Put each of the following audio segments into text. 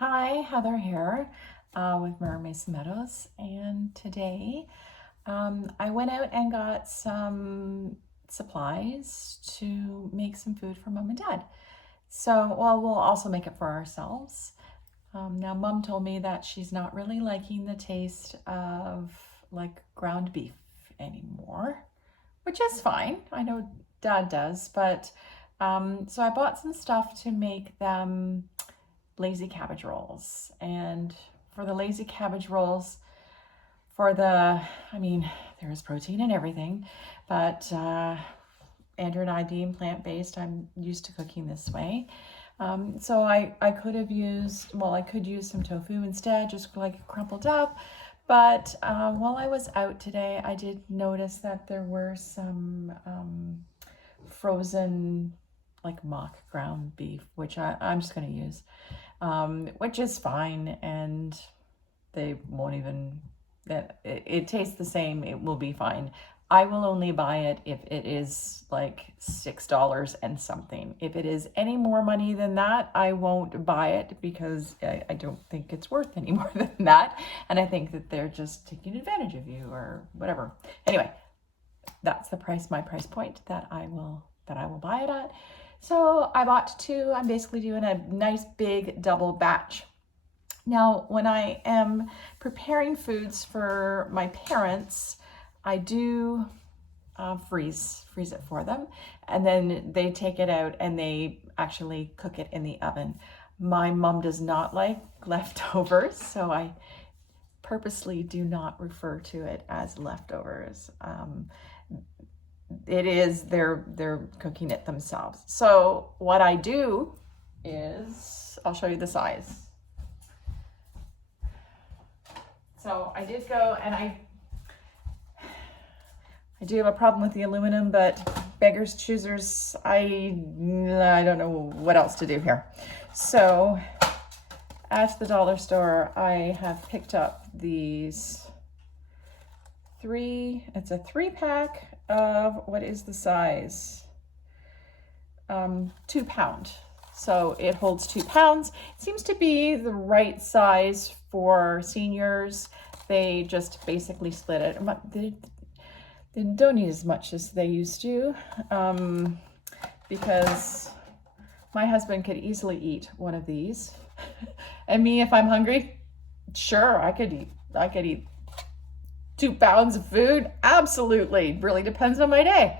Hi, Heather here with Mermaid Meadows, and today I went out and got some supplies to make some food for Mom and Dad. So, well, we'll also make it for ourselves. Now, Mom told me that she's not really liking the taste of like ground beef anymore, which is fine. I know Dad does, but so I bought some stuff to make them lazy cabbage rolls. And for the lazy cabbage rolls, there is protein in everything, but Andrew and I being plant-based, I'm used to cooking this way. So I could have used, well, I could use some tofu instead, just like crumpled up. But while I was out today, I did notice that there were some frozen like mock ground beef, which I'm just going to use, which is fine. And they won't even, that it tastes the same. It will be fine. I will only buy it if it is like $6 and something. If it is any more money than that, I won't buy it because I don't think it's worth any more than that. And I think that they're just taking advantage of you or whatever. Anyway, that's the price, my price point that I will buy it at. So I bought two. I'm basically doing a nice big double batch. Now, when I am preparing foods for my parents, I do freeze it for them, and then they take it out and they actually cook it in the oven. My mom does not like leftovers, so I purposely do not refer to it as leftovers. It is, they're cooking it themselves. So what I do is, I'll show you the size. So I did go, and I do have a problem with the aluminum, but beggars choosers, I don't know what else to do here. So at the dollar store, I have picked up these it's a 3-pack of, what is the size? 2 pound. So it holds 2 pounds. It seems to be the right size for seniors. They just basically split it. They don't eat as much as they used to, because my husband could easily eat one of these. And me, if I'm hungry, sure, I could eat 2 pounds of food. Absolutely. Really depends on my day.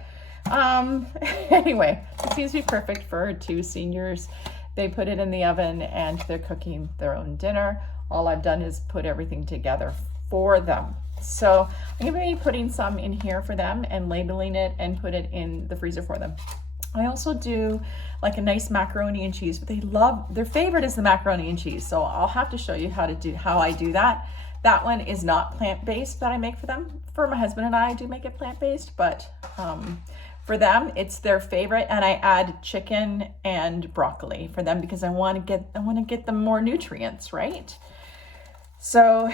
Anyway, it seems to be perfect for 2 seniors. They put it in the oven and they're cooking their own dinner. All I've done is put everything together for them. So I'm going to be putting some in here for them and labeling it and put it in the freezer for them. I also do like a nice macaroni and cheese, but their favorite is the macaroni and cheese. So I'll have to show you how I do that. That one is not plant-based that I make for them. For my husband and I do make it plant-based, but for them, it's their favorite. And I add chicken and broccoli for them because I want to get them more nutrients, right? So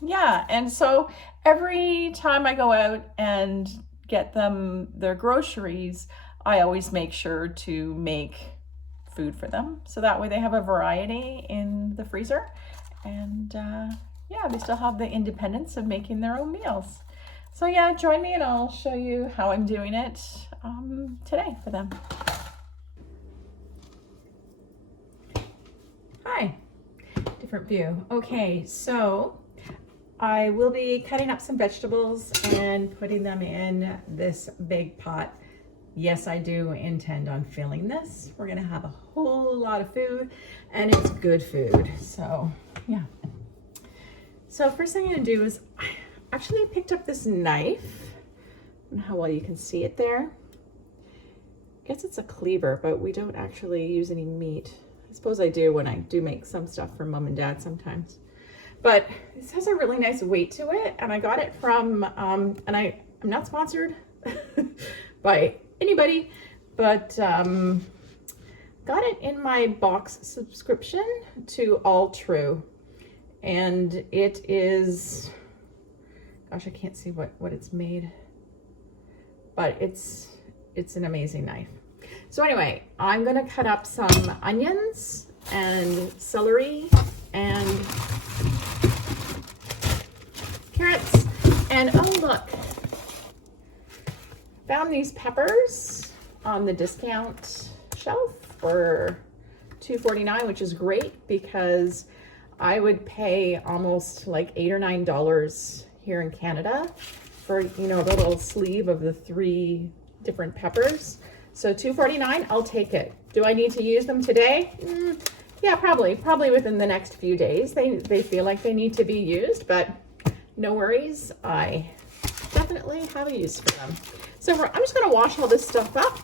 yeah, and so every time I go out and get them their groceries, I always make sure to make food for them. So that way they have a variety in the freezer. And yeah, they still have the independence of making their own meals. So yeah, join me and I'll show you how I'm doing it today for them. Hi, different view. Okay, so I will be cutting up some vegetables and putting them in this big pot. Yes, I do intend on filling this. We're gonna have a whole lot of food and it's good food. So yeah. So first thing I'm gonna do is I actually picked up this knife. I don't know how well you can see it there. I guess it's a cleaver, but we don't actually use any meat. I suppose I do when I do make some stuff for Mom and Dad sometimes. But this has a really nice weight to it, and I got it from, and I'm not sponsored by anybody, but got it in my box subscription to All True. And it is, gosh, I can't see what it's made, but it's an amazing knife. So anyway, I'm gonna cut up some onions and celery and carrots. And oh look, found these peppers on the discount shelf for $2.49, which is great because I would pay almost like $8 or $9 here in Canada for, you know, the little sleeve of the 3 different peppers. So $2.49, I'll take it. Do I need to use them today? Yeah, probably within the next few days. They feel like they need to be used, but no worries. I definitely have a use for them. So I'm just gonna wash all this stuff up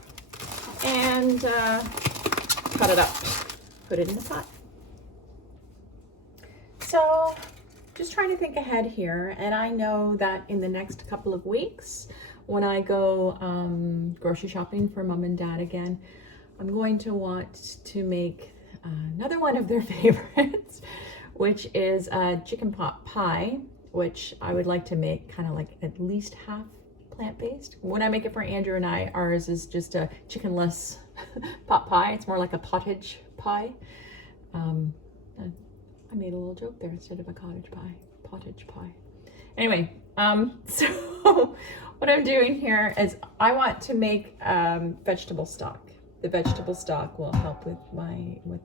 and cut it up, put it in the pot. So just trying to think ahead here, and I know that in the next couple of weeks, when I go grocery shopping for mom and dad again, I'm going to want to make another one of their favorites, which is a chicken pot pie, which I would like to make kind of like at least half plant-based. When I make it for Andrew and I, ours is just a chickenless pot pie. It's more like a pottage pie. I made a little joke there instead of a cottage pie, pottage pie. Anyway, so what I'm doing here is I want to make vegetable stock. The vegetable stock will help with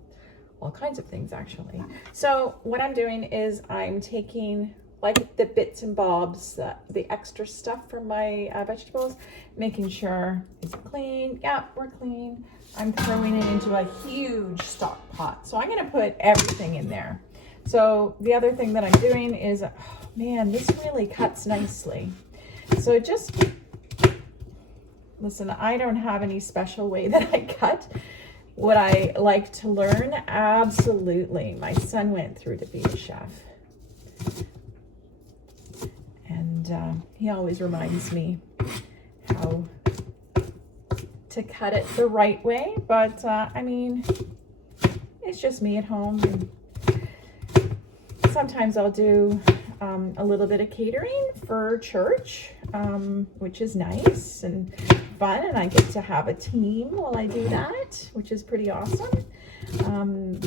all kinds of things actually. So what I'm doing is I'm taking like the bits and bobs, the extra stuff from my vegetables, making sure it's clean. Yeah, we're clean. I'm throwing it into a huge stock pot. So I'm gonna put everything in there. So the other thing that I'm doing is, oh man, this really cuts nicely. So just, listen, I don't have any special way that I cut. Would I like to learn? Absolutely. My son went through to be a chef. And he always reminds me how to cut it the right way. But I mean, it's just me at home. And sometimes I'll do a little bit of catering for church, which is nice and fun, and I get to have a team while I do that, which is pretty awesome.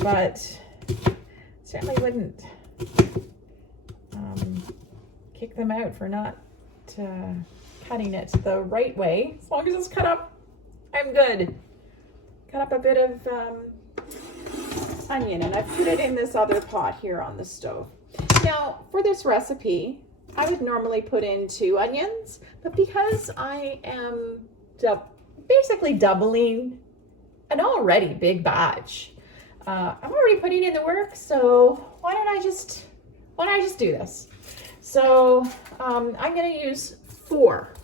But certainly wouldn't kick them out for not cutting it the right way. As long as it's cut up, I'm good. Cut up a bit of onion, and I put it in this other pot here on the stove. Now, for this recipe, I would normally put in 2 onions, but because I am basically doubling an already big batch, I'm already putting in the work, so why don't I just do this? So I'm going to use 4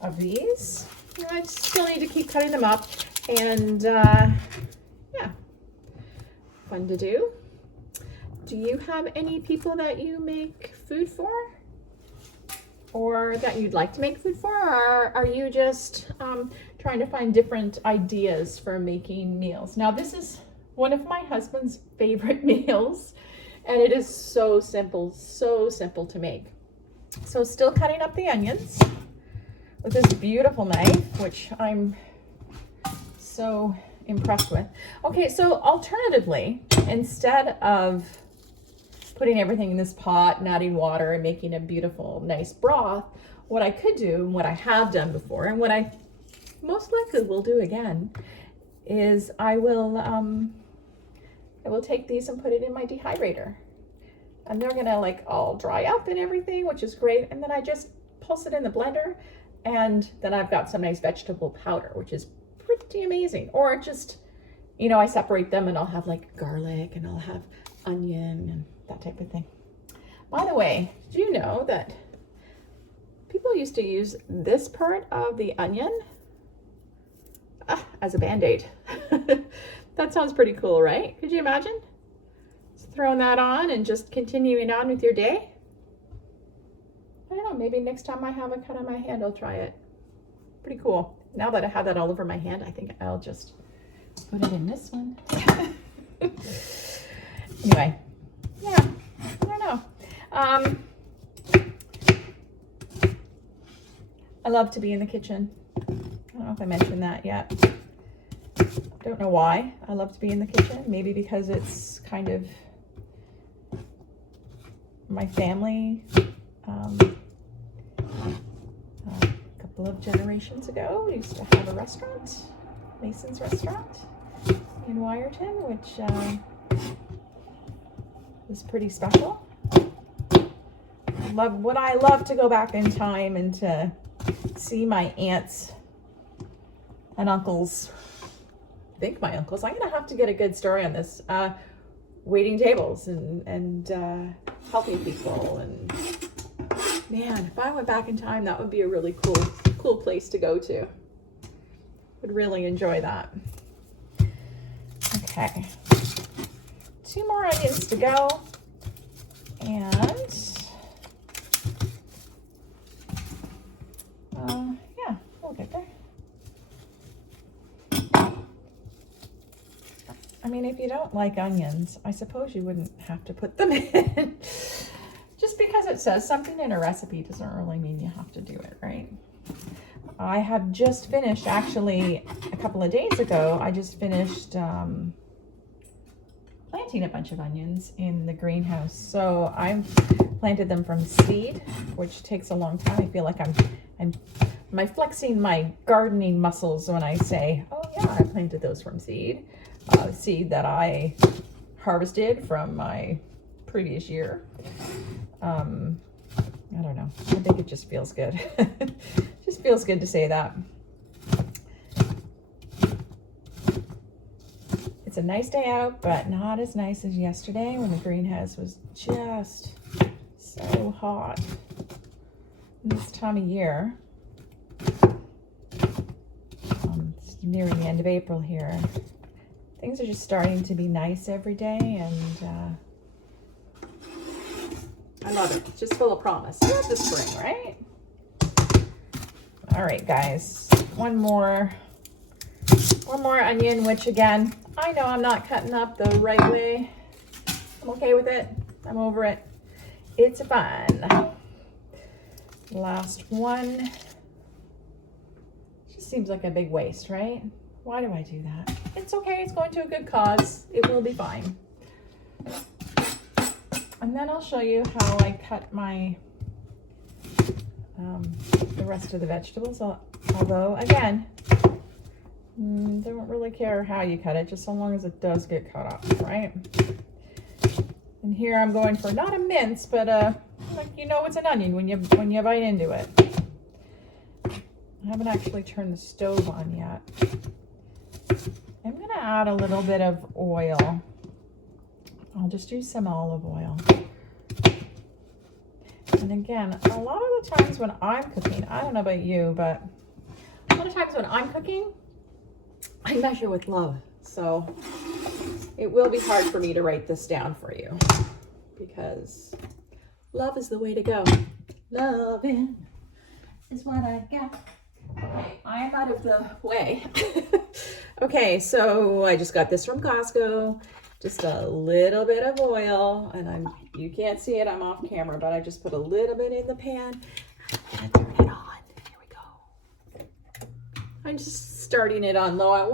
of these. I still need to keep cutting them up, and yeah, fun to do. Do you have any people that you make food for, or that you'd like to make food for, or are you just trying to find different ideas for making meals? Now, this is one of my husband's favorite meals, and it is so simple to make. So still cutting up the onions with this beautiful knife, which I'm so impressed with. Okay, so alternatively, instead of putting everything in this pot and adding water and making a beautiful, nice broth, what I could do, and what I have done before, and what I most likely will do again, is I will take these and put it in my dehydrator. And they're gonna like all dry up and everything, which is great. And then I just pulse it in the blender, and then I've got some nice vegetable powder, which is pretty amazing. Or just, you know, I separate them and I'll have like garlic and I'll have onion and that type of thing. By the way, do you know that people used to use this part of the onion as a Band-Aid? That sounds pretty cool, right? Could you imagine? Just throwing that on and just continuing on with your day. I don't know, maybe next time I have a cut on my hand, I'll try it. Pretty cool. Now that I have that all over my hand, I think I'll just put it in this one. Anyway, yeah, I don't know. I love to be in the kitchen. I don't know if I mentioned that yet. I don't know why I love to be in the kitchen. Maybe because it's kind of my family. A couple of generations ago, we used to have a restaurant, Mason's Restaurant in Wyerton, which was pretty special. Would I love to go back in time and to see my aunts and uncles, I think my uncles, I'm gonna have to get a good story on this, waiting tables and helping people. And man, if I went back in time, that would be a really cool place to go to. Would really enjoy that. Okay, 2 more onions to go, and yeah, we'll get there. I mean, if you don't like onions, I suppose you wouldn't have to put them in. Just because it says something in a recipe doesn't really mean you have to do it, right? I have just finished, actually, a couple of days ago, I just finished planting a bunch of onions in the greenhouse. So I've planted them from seed, which takes a long time. I feel like I'm flexing my gardening muscles when I say, oh yeah, I planted those from seed. Seed that I harvested from my previous year. I don't know. I think it just feels good. Just feels good to say that. It's a nice day out, but not as nice as yesterday when the greenhouse was just so hot. This time of year, it's nearing the end of April here. Things are just starting to be nice every day, and I love it. It's just full of promise. I love the spring, right? All right, guys. One more onion, which again, I know I'm not cutting up the right way. I'm okay with it. I'm over it. It's fun. Last one. Just seems like a big waste, right? Why do I do that? It's okay. It's going to a good cause. It will be fine. And then I'll show you how I cut my the rest of the vegetables. Although, again, don't really care how you cut it, just so long as it does get cut up, right? And here I'm going for not a mince, but like, you know, it's an onion when you bite into it. I haven't actually turned the stove on yet. I'm gonna add a little bit of oil. I'll just use some olive oil. And again, a lot of the times when I'm cooking, I don't know about you, but a lot of times when I'm cooking, I measure with love. So it will be hard for me to write this down for you because love is the way to go. Loving is what I got. Okay, I'm out of the way. Okay, so I just got this from Costco. Just a little bit of oil, and you can't see it, I'm off camera, but I just put a little bit in the pan and turn it on. Here we go. I'm just starting it on low. I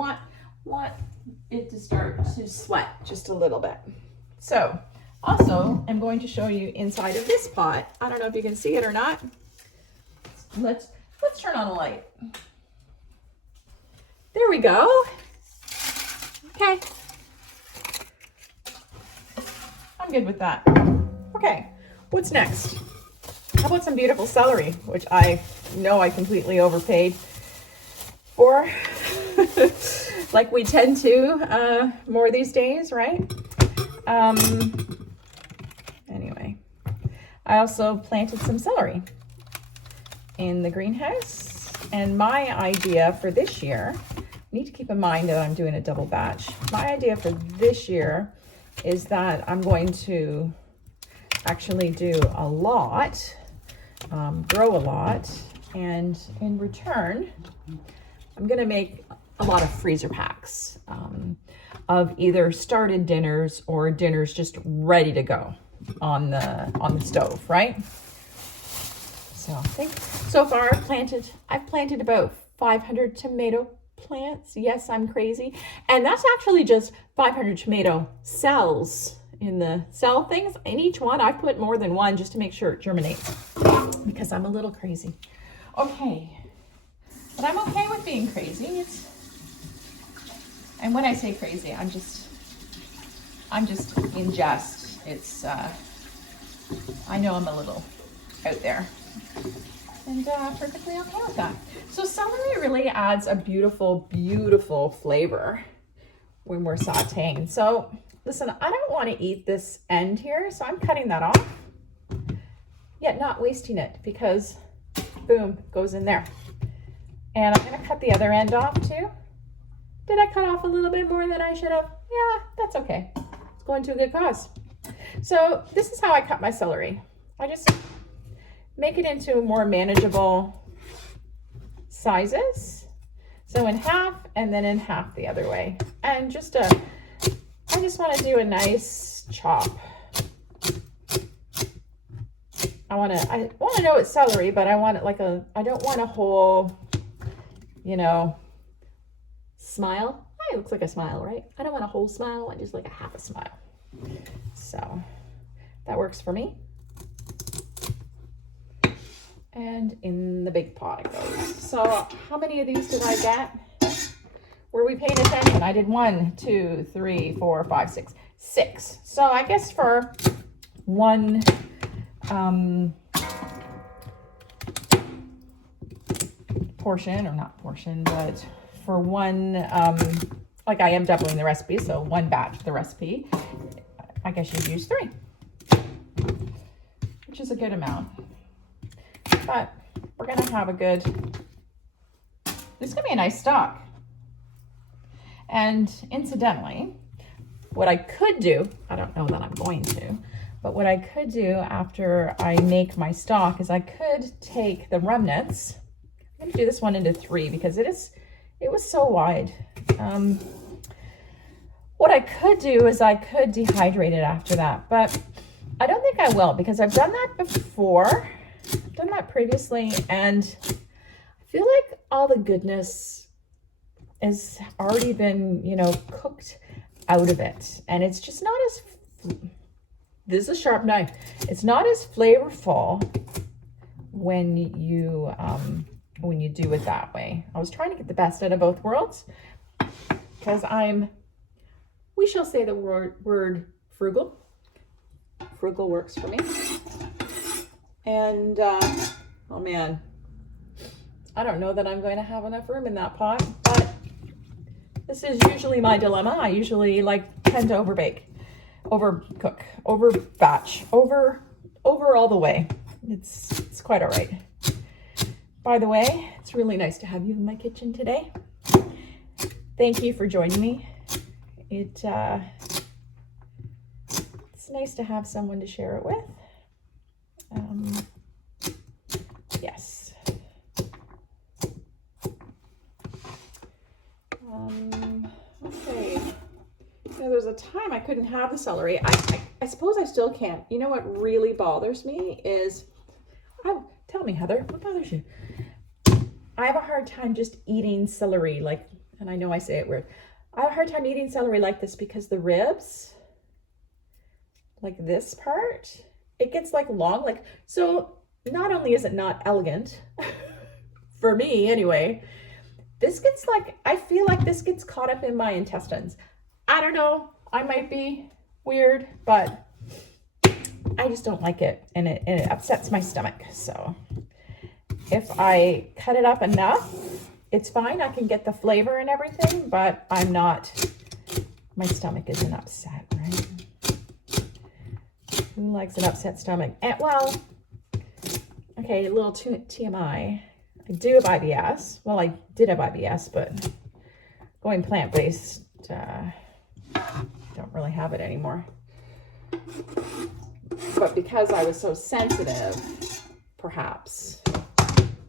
want it to start to sweat just a little bit. So also, I'm going to show you inside of this pot. I don't know if you can see it or not. Let's turn on a light. There we go. Okay. I'm good with that. Okay, what's next? How about some beautiful celery, which I know I completely overpaid for, like we tend to more these days, right? Anyway, I also planted some celery in the greenhouse, and my idea for this year, you need to keep in mind that I'm doing a double batch. My idea for this year is that I'm going to actually do a lot, grow a lot, and in return, I'm gonna make a lot of freezer packs of either started dinners or dinners just ready to go on the stove, right? So I think so far I've planted about 500 tomato plants. Yes, I'm crazy. And that's actually just 500 tomato cells in the cell things. In each one, I've put more than one just to make sure it germinates because I'm a little crazy. Okay, but I'm okay with being crazy. And when I say crazy, I'm just in jest. It's, I know I'm a little out there. And perfectly okay with that. So celery really adds a beautiful, beautiful flavor when we're sauteing. So listen, I don't want to eat this end here, so I'm cutting that off, yet not wasting it because boom, goes in there. And I'm going to cut the other end off too. Did I cut off a little bit more than I should have? Yeah, that's okay. It's going to a good cause. So this is how I cut my celery. I just make it into more manageable sizes. So in half and then in half the other way. And I just want to do a nice chop. I want to know it's celery, but I want it like I don't want a whole, you know, smile. It looks like a smile, right? I don't want a whole smile. I just like a half a smile. So that works for me. And in the big pot it goes. So how many of these did I get? Were we paying attention? I did 1, 2, 3, 4, 5, 6, 6. So I guess for one portion, or not portion, but for one, like I am doubling the recipe, so one batch of the recipe, I guess you'd use 3, which is a good amount. But we're going to have this is going to be a nice stock. And incidentally, what I could do, I don't know that I'm going to, but what I could do after I make my stock is I could take the remnants. I'm going to do this one into 3 because it was so wide. What I could do is I could dehydrate it after that, but I don't think I will because I've done that before. Done that previously, and I feel like all the goodness has already been, you know, cooked out of it, and it's just not as, this is a sharp knife, it's not as flavorful when you do it that way. I was trying to get the best out of both worlds because we shall say the word frugal. Frugal works for me. And, oh man, I don't know that I'm going to have enough room in that pot, but this is usually my dilemma. I usually tend to overcook, over batch, over all the way. It's quite all right. By the way, it's really nice to have you in my kitchen today. Thank you for joining me. It's nice to have someone to share it with. Yes. Okay. There was a time I couldn't have the celery. I suppose I still can't. You know what really bothers me is, tell me, Heather, what bothers you? I have a hard time just eating celery and I know I say it weird. I have a hard time eating celery like this because the ribs, like this part, it gets long, so not only is it not elegant, for me anyway, this gets I feel like this gets caught up in my intestines. I don't know, I might be weird, but I just don't like it, and it upsets my stomach. So if I cut it up enough, it's fine. I can get the flavor and everything, but my stomach isn't upset, right? Who likes an upset stomach? And, well, okay, a little TMI. I do have IBS. Well, I did have IBS, but going plant-based, don't really have it anymore. But because I was so sensitive, perhaps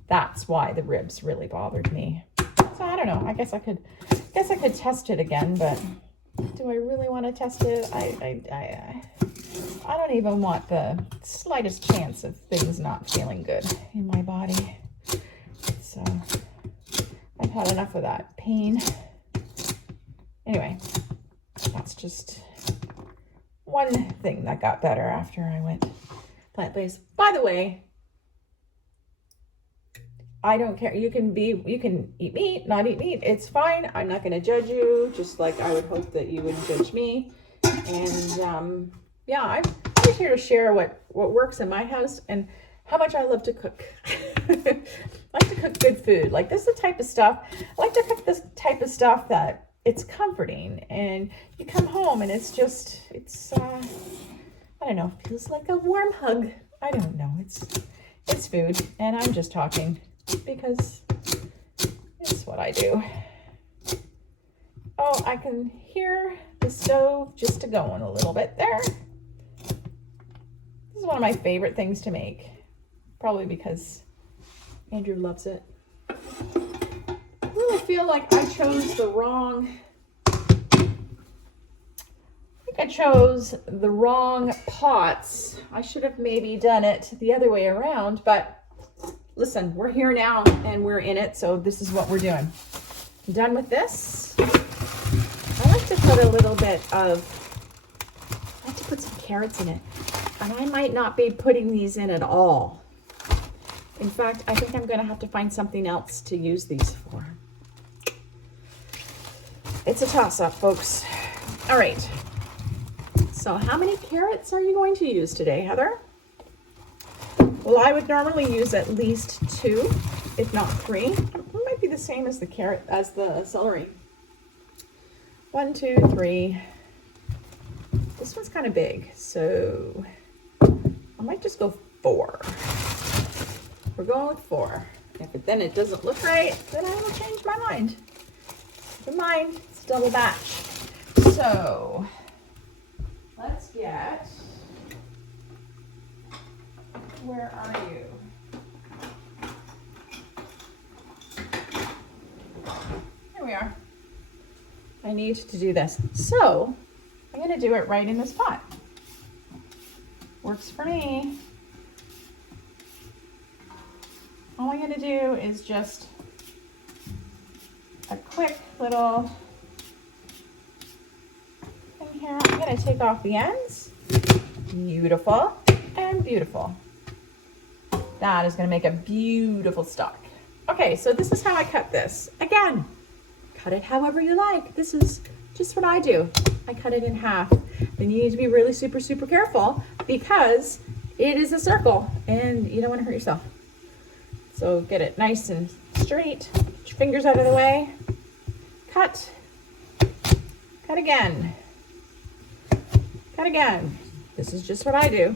that's why the ribs really bothered me. So I don't know. I guess I could test it again, but do I really want to test it? I don't even want the slightest chance of things not feeling good in my body. So I've had enough of that pain. Anyway, that's just one thing that got better after I went plant-based. By the way, I don't care. You can eat meat, not eat meat. It's fine. I'm not going to judge you, just like I would hope that you wouldn't judge me. And yeah, I'm just here to share what works in my house and how much I love to cook. I like to cook good food. Like, this is the type of stuff, I like to cook this type of stuff that it's comforting, and you come home and it's I don't know, feels like a warm hug. I don't know, it's food, and I'm just talking because it's what I do. Oh, I can hear the stove just going a little bit there. This is one of my favorite things to make, probably because Andrew loves it. I really feel like I chose the wrong, pots. I should have maybe done it the other way around, but listen, we're here now and we're in it, so this is what we're doing. I'm done with this. I like to put a little bit of, I like to put some carrots in it, and I might not be putting these in at all. In fact, I think I'm going to have to find something else to use these for. It's a toss-up, folks. All right. So how many carrots are you going to use today, Heather? Well, I would normally use at least 2, if not 3. It might be the same as the celery. 1, 2, 3. This one's kind of big, so I might just go 4. We're going with 4. If then it doesn't look right, then I will change my mind. Never mind, it's a double batch. So let's get, where are you? Here we are. I need to do this. So I'm going to do it right in this pot. Works for me. All I'm going to do is just a quick little thing here. I'm going to take off the ends. Beautiful and beautiful. That is going to make a beautiful stock. Okay, so this is how I cut this. Again, cut it however you like. This is just what I do. I cut it in half. Then you need to be really super, super careful because it is a circle and you don't want to hurt yourself. So get it nice and straight. Get your fingers out of the way. Cut. Cut again. Cut again. This is just what I do.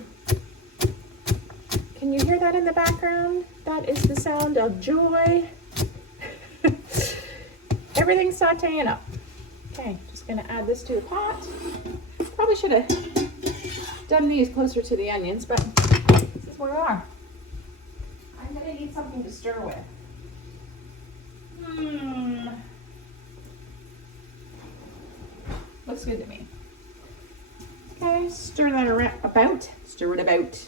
Can you hear that in the background? That is the sound of joy. Everything's sauteing up. Okay, just gonna add this to the pot. Probably should have done these closer to the onions, but this is where we are. I'm gonna need something to stir with. Looks good to me. Okay, stir that about. Stir it about.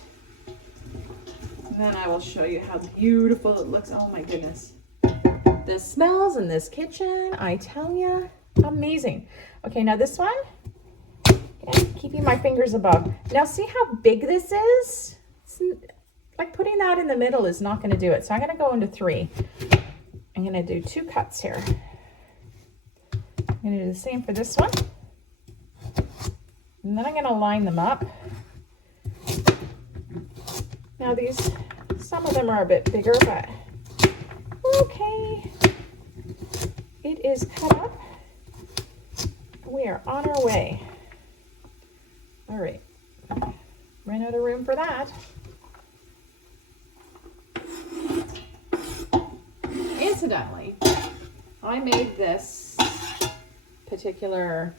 And then I will show you how beautiful it looks. Oh my goodness. The smells in this kitchen, I tell you, amazing. Okay, now this one, okay, keeping my fingers above. Now see how big this is? Like putting that in the middle is not going to do it. So I'm going to go into 3. I'm going to do 2 cuts here. I'm going to do the same for this one. And then I'm going to line them up. Now these, some of them are a bit bigger, but okay. It is cut up. We are on our way. All right. Ran out of room for that. Incidentally, I made this particular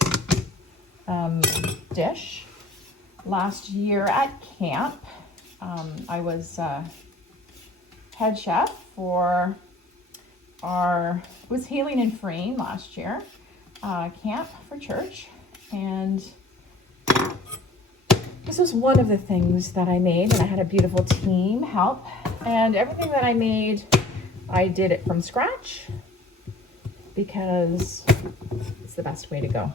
dish last year at camp. I was head chef for it was Healing and Freeing last year, camp for church, and this was one of the things that I made, and I had a beautiful team help, and everything that I made, I did it from scratch. because it's the best way to go.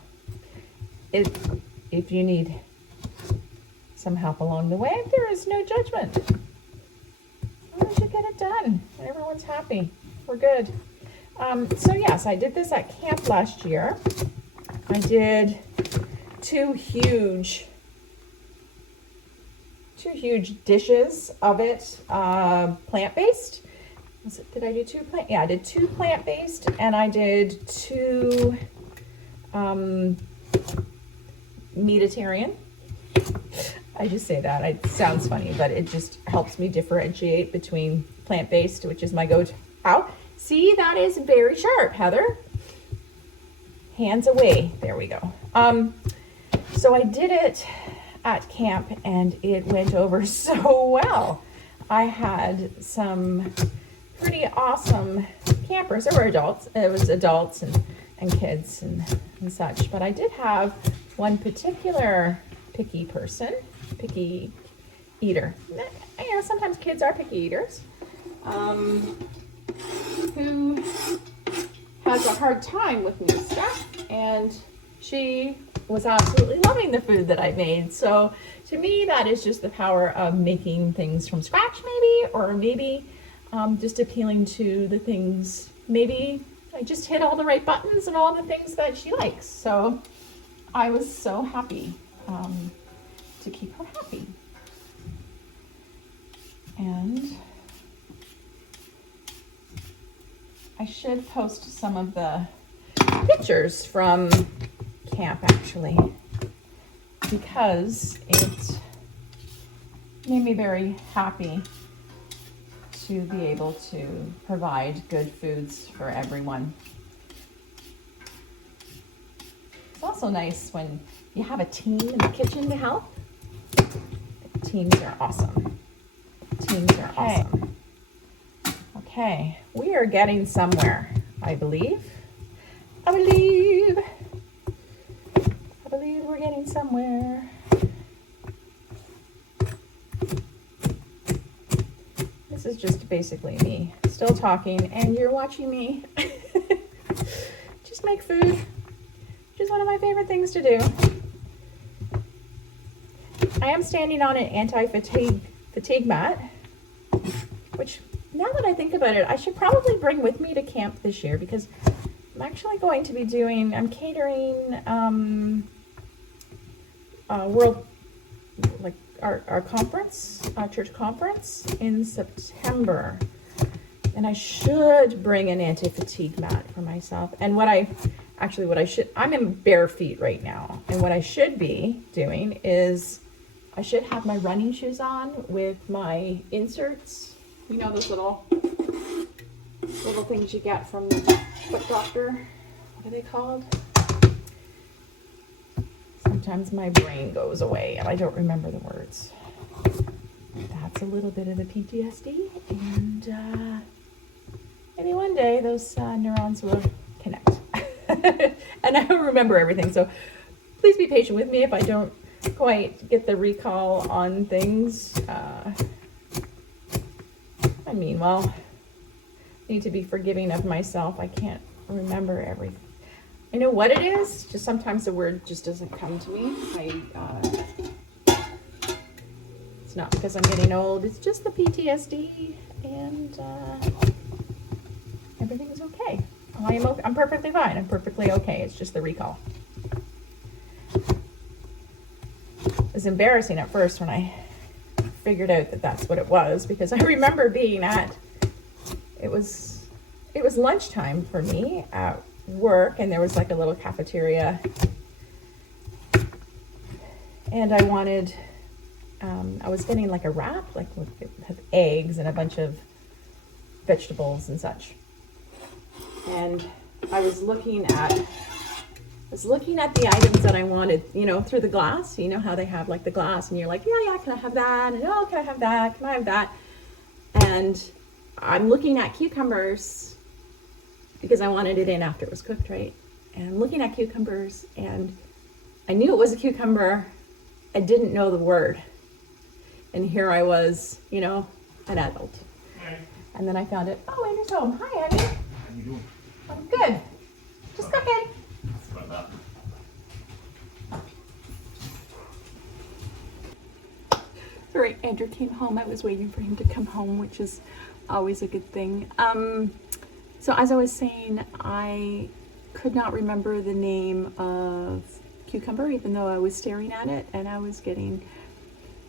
If you need some help along the way, there is no judgment. Why don't you get it done? Everyone's happy. We're good. So yes, I did this at camp last year. I did two huge dishes of it, plant-based. Did I do two plant? Yeah, I did two plant-based, and I did two meatitarian. I just say that. It sounds funny, but it just helps me differentiate between plant-based, which is my go-to. Ow! See, that is very sharp, Heather. Hands away. There we go. So I did it at camp, and it went over so well. I had some pretty awesome campers. There were adults. It was adults and kids and such. But I did have one particular picky eater. You know, sometimes kids are picky eaters. Who has a hard time with new stuff, and she was absolutely loving the food that I made. So to me, that is just the power of making things from scratch, maybe, or maybe just appealing to the things. Maybe I just hit all the right buttons and all the things that she likes. So I was so happy to keep her happy. And I should post some of the pictures from camp, actually, because it made me very happy to be able to provide good foods for everyone. It's also nice when you have a team in the kitchen to help. Teams are awesome. Awesome. Okay, we are getting somewhere, I believe. I believe we're getting somewhere. This is just basically me still talking, and you're watching me just make food, which is one of my favorite things to do. I am standing on an anti-fatigue mat, which, now that I think about it, I should probably bring with me to camp this year, because I'm actually going to be I'm catering our conference, our church conference in September. And I should bring an anti-fatigue mat for myself. And I'm in bare feet right now. And what I should be doing is I should have my running shoes on with my inserts. You know, those little things you get from the foot doctor. What are they called? Sometimes my brain goes away and I don't remember the words. That's a little bit of the PTSD, and maybe one day those neurons will connect. And I don't remember everything, so please be patient with me if I don't quite get the recall on things. I need to be forgiving of myself. I can't remember everything. I know what it is, just sometimes the word just doesn't come to me. It's not because I'm getting old, it's just the PTSD, and everything is okay. I'm perfectly fine. I'm perfectly okay. It's just the recall. It was embarrassing at first when I figured out that that's what it was, because I remember being it was lunchtime for me at work, and there was like a little cafeteria, and I was getting like a wrap, like with eggs and a bunch of vegetables and such. And I was looking at the items that I wanted, through the glass. You know how they have like the glass, and you're like, yeah, can I have that? And can I have that? Can I have that? And I'm looking at cucumbers because I wanted it in after it was cooked, right? And I'm looking at cucumbers, and I knew it was a cucumber. I didn't know the word. And here I was, an adult. Hi. And then I found it. Oh, Andrew's home. Hi, Annie. How you doing? I'm good. Just go ahead. Like that. All right, Andrew came home. I was waiting for him to come home, which is always a good thing. So as I was saying, I could not remember the name of cucumber, even though I was staring at it, and I was getting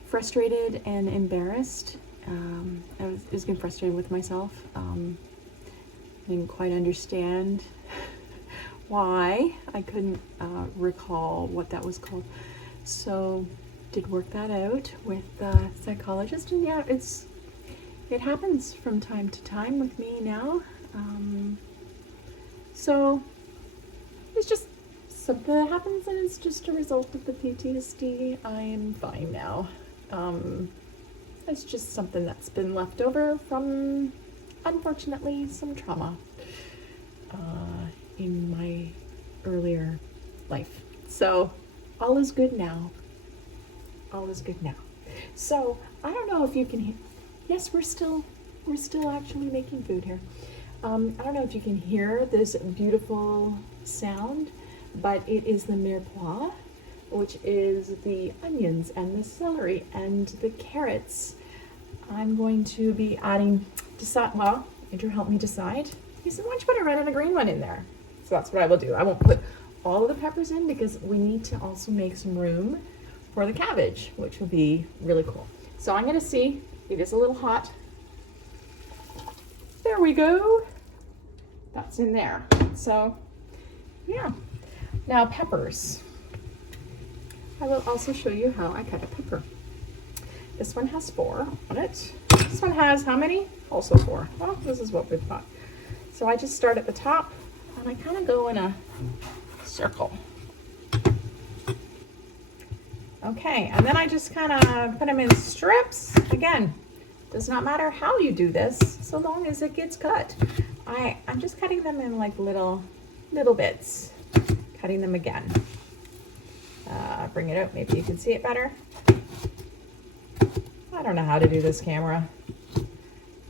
frustrated and embarrassed. I was getting frustrated with myself. I didn't quite understand why. I couldn't recall what that was called. So did work that out with the psychologist, and yeah, it happens from time to time with me now. So it's just something that happens, and it's just a result of the PTSD. I am fine now. It's just something that's been left over from, unfortunately, some trauma in my earlier life. So all is good now. All is good now. So I don't know if you can hear. Yes, we're still actually making food here. I don't know if you can hear this beautiful sound, but it is the mirepoix, which is the onions and the celery and the carrots. I'm going to be adding, well, Andrew helped me decide. He said, why don't you put a red and a green one in there? So that's what I will do. I won't put all of the peppers in because we need to also make some room for the cabbage, which will be really cool. So I'm gonna see, it is a little hot. There we go. That's in there. So yeah. Now peppers. I will also show you how I cut a pepper. This one has 4 on it. This one has how many? Also 4. Well, this is what we've got. So I just start at the top and I kind of go in a circle. Okay, and then I just kind of put them in strips. Again, does not matter how you do this, so long as it gets cut. I'm just cutting them in like little bits. Cutting them again. Bring it out, maybe you can see it better. I don't know how to do this camera.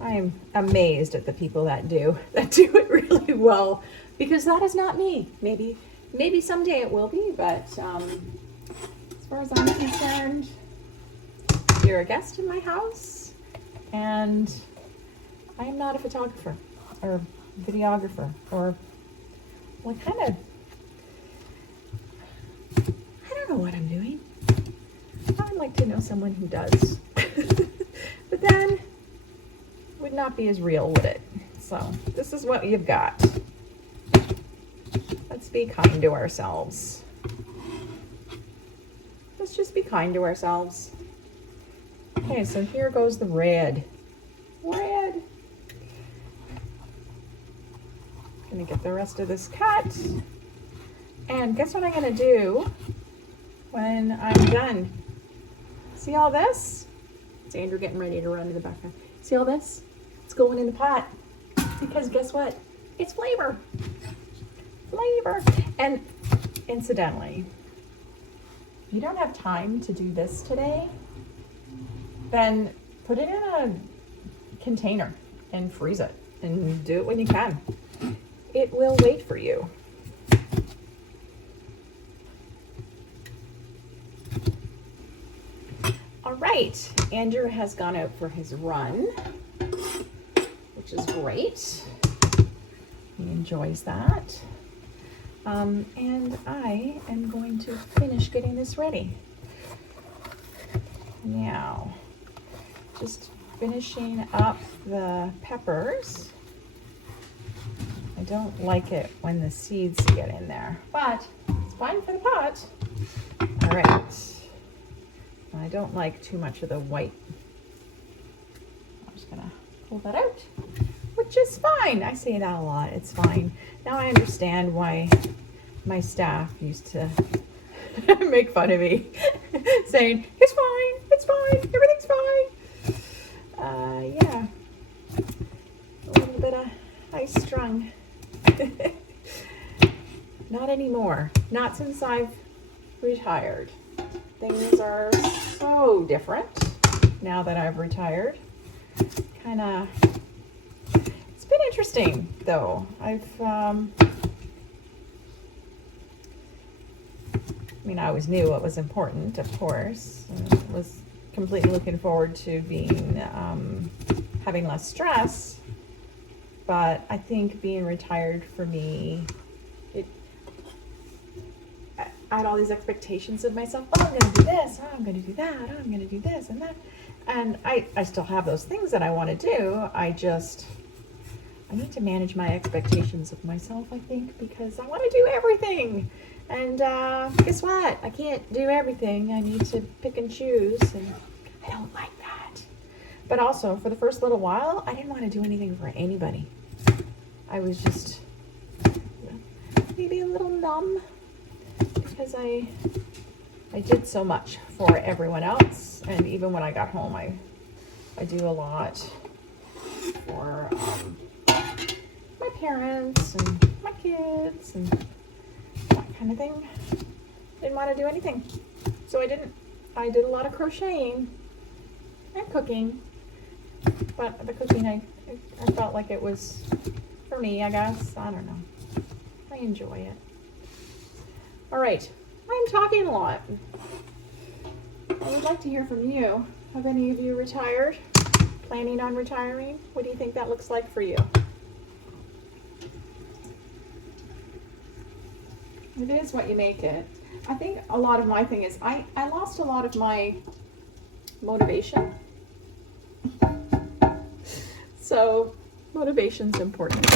I am amazed at the people that do it really well, because that is not me. Maybe someday it will be, but as far as I'm concerned, you're a guest in my house, and I am not a photographer or videographer or what kind of, I don't know what I'm doing. I'd like to know someone who does. But then would not be as real, would it? So this is what you've got. Let's be kind to ourselves. Let's just be kind to ourselves. Okay, so here goes the red. Red. Gonna get the rest of this cut. And guess what I'm gonna do when I'm done? See all this? It's Andrew getting ready to run in the background. See all this? It's going in the pot. Because guess what? It's flavor. Flavor. And incidentally, if you don't have time to do this today, then put it in a container and freeze it and do it when you can. It will wait for you. All right, Andrew has gone out for his run, which is great. He enjoys that. And I am going to finish getting this ready. Now, just finishing up the peppers. I don't like it when the seeds get in there, but it's fine for the pot. All right. I don't like too much of the white. I'm just gonna pull that out, which is fine. I say that a lot, it's fine. Now I understand why my staff used to make fun of me, saying, it's fine, everything's fine. Yeah, a little bit of high strung. Not anymore, not since I've retired. Things are so different now that I've retired. It's been interesting though. I mean, I always knew what was important, of course, and was completely looking forward to being, having less stress. But I think being retired for me, I had all these expectations of myself. Oh, I'm going to do this. Oh, I'm going to do that. Oh, I'm going to do this and that. And I still have those things that I want to do. I need to manage my expectations of myself, I think, because I want to do everything. And guess what? I can't do everything. I need to pick and choose, and I don't like that. But also, for the first little while, I didn't want to do anything for anybody. I was just maybe a little numb because I did so much for everyone else. And even when I got home, I do a lot for my parents and my kids and that kind of thing. Didn't want to do anything, so I didn't. I did a lot of crocheting and cooking, but the cooking I felt like it was for me, I guess. I don't know. I enjoy it. All right, I'm talking a lot. I would like to hear from you. Have any of you retired? Planning on retiring? What do you think that looks like for you? It is what you make it. I think a lot of my thing is I lost a lot of my motivation. So motivation's important.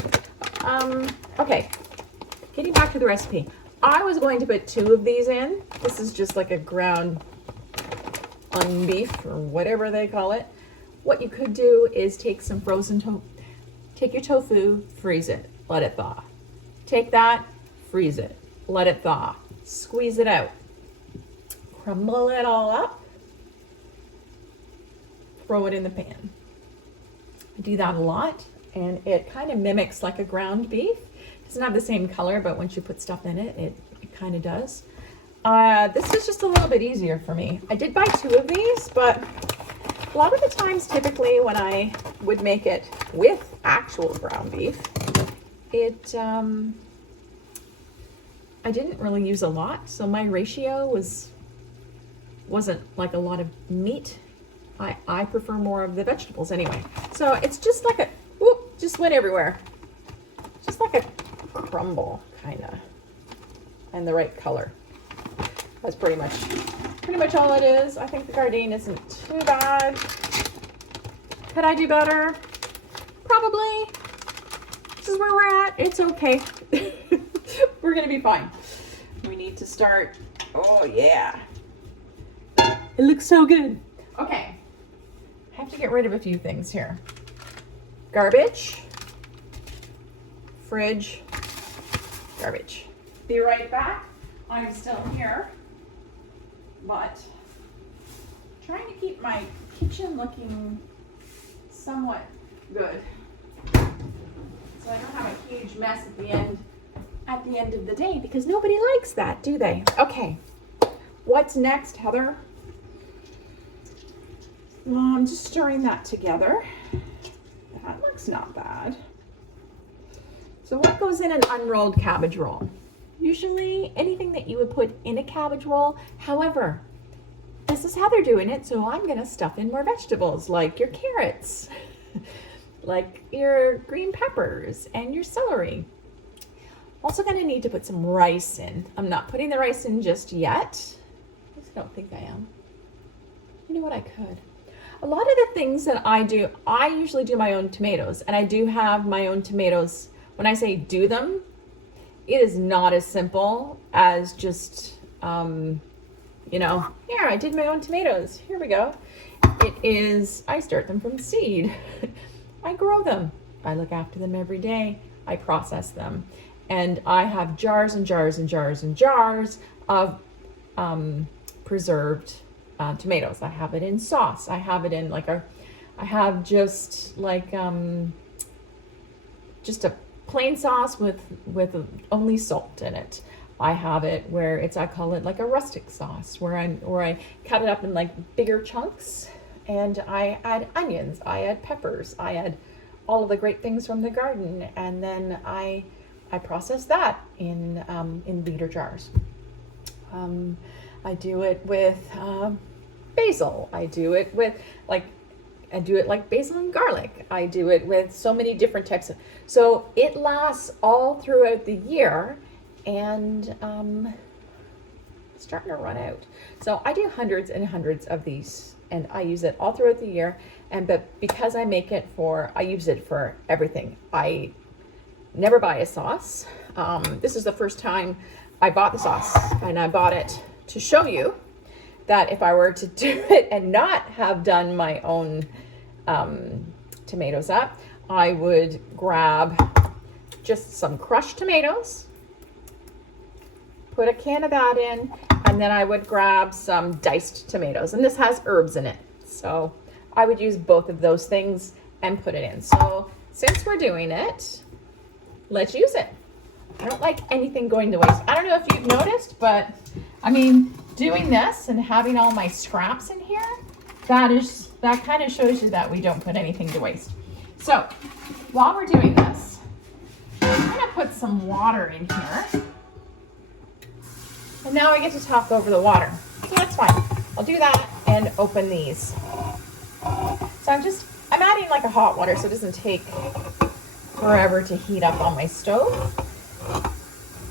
Okay, getting back to the recipe. I was going to put 2 of these in. This is just like a ground beef or whatever they call it. What you could do is take some frozen tofu. Take your tofu, freeze it, let it thaw. Take that, freeze it, let it thaw. Squeeze it out. Crumble it all up. Throw it in the pan. I do that a lot, and it kind of mimics like a ground beef. It doesn't have the same color, but once you put stuff in it, it kind of does. This is just a little bit easier for me. I did buy 2 of these, but a lot of the times, typically when I would make it with actual ground beef, I didn't really use a lot, so my ratio wasn't like a lot of meat. I prefer more of the vegetables anyway. So it's just like a, whoop, just went everywhere. Just like a crumble, kind of, and the right color. That's pretty much all it is. I think the Gardein isn't too bad. Could I do better? Probably. This is where we're at. It's okay. We're gonna be fine. We need to start. Oh yeah. It looks so good. Okay. I have to get rid of a few things here. Garbage. Fridge. Garbage. Be right back. I'm still here, but trying to keep my kitchen looking somewhat good, so I don't have a huge mess at the end of the day, because nobody likes that, do they? Okay, what's next, Heather? Well, I'm just stirring that together. That looks not bad. So what goes in an unrolled cabbage roll? Usually anything that you would put in a cabbage roll. However, this is Heather doing it, so I'm gonna stuff in more vegetables, like your carrots, like your green peppers and your celery. Also gonna need to put some rice in. I'm not putting the rice in just yet. I just don't think I am. You know what, I could. A lot of the things that I do, I usually do my own tomatoes, and I do have my own tomatoes. When I say do them, it is not as simple as just, you know, here, I did my own tomatoes. Here we go. It is, I start them from seed. I grow them. I look after them every day. I process them. And I have jars and jars and jars and jars of preserved tomatoes. I have it in sauce. I have it in like I have just like, just a plain sauce with only salt in it. I have it where I call it like a rustic sauce, where I cut it up in like bigger chunks, and I add onions, I add peppers, I add all of the great things from the garden, and then I process that in liter jars. I do it with basil. I do it with I do it like basil and garlic. I do it with so many different types of, so it lasts all throughout the year, and it's starting to run out. So I do hundreds and hundreds of these, and I use it all throughout the year. But because I use it for everything. I never buy a sauce. This is the first time I bought the sauce, and I bought it to show you that if I were to do it and not have done my own tomatoes up, I would grab just some crushed tomatoes, put a can of that in, and then I would grab some diced tomatoes. And this has herbs in it, so I would use both of those things and put it in. So since we're doing it, let's use it. I don't like anything going to waste. I don't know if you've noticed, but I mean, doing this and having all my scraps in here, that kind of shows you that we don't put anything to waste. So while we're doing this, I'm gonna put some water in here. And now I get to talk over the water. So that's fine. I'll do that and open these. So I'm adding like a hot water so it doesn't take forever to heat up on my stove.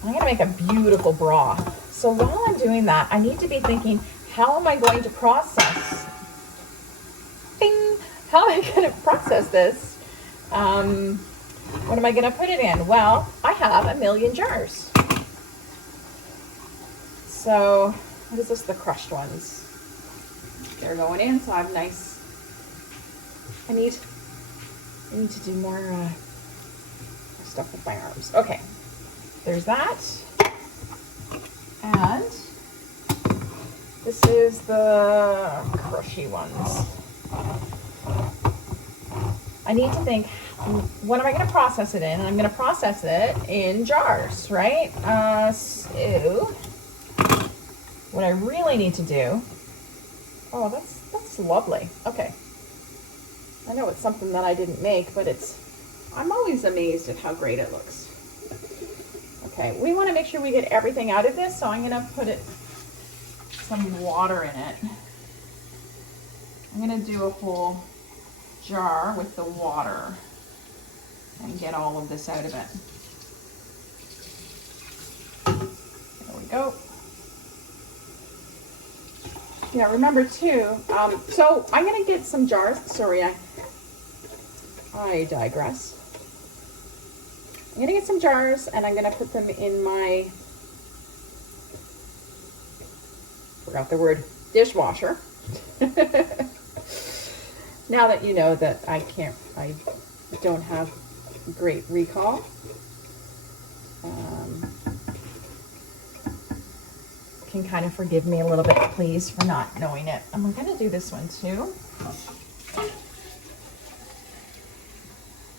I'm gonna make a beautiful broth. So while I'm doing that, I need to be thinking, how am I going to process? Bing! How am I gonna process this? What am I gonna put it in? Well, I have a million jars. So, what is this? The crushed ones. They're going in, so I have nice. I need to do more stuff with my arms. Okay, there's that. And this is the crushy ones. I need to think, what am I going to process it in? And I'm going to process it in jars, right? So what I really need to do, oh, that's lovely. Okay. I know it's something that I didn't make, but I'm always amazed at how great it looks. Okay, we want to make sure we get everything out of this, so I'm going to put some water in it. I'm going to do a whole jar with the water and get all of this out of it. There we go. Yeah, remember too, so I'm going to get some jars. Sorry, I digress. I'm going to get some jars and I'm going to put them in my, forgot the word, dishwasher. Now that you know that I don't have great recall. Can kind of forgive me a little bit, please, for not knowing it. And we're going to do this one too.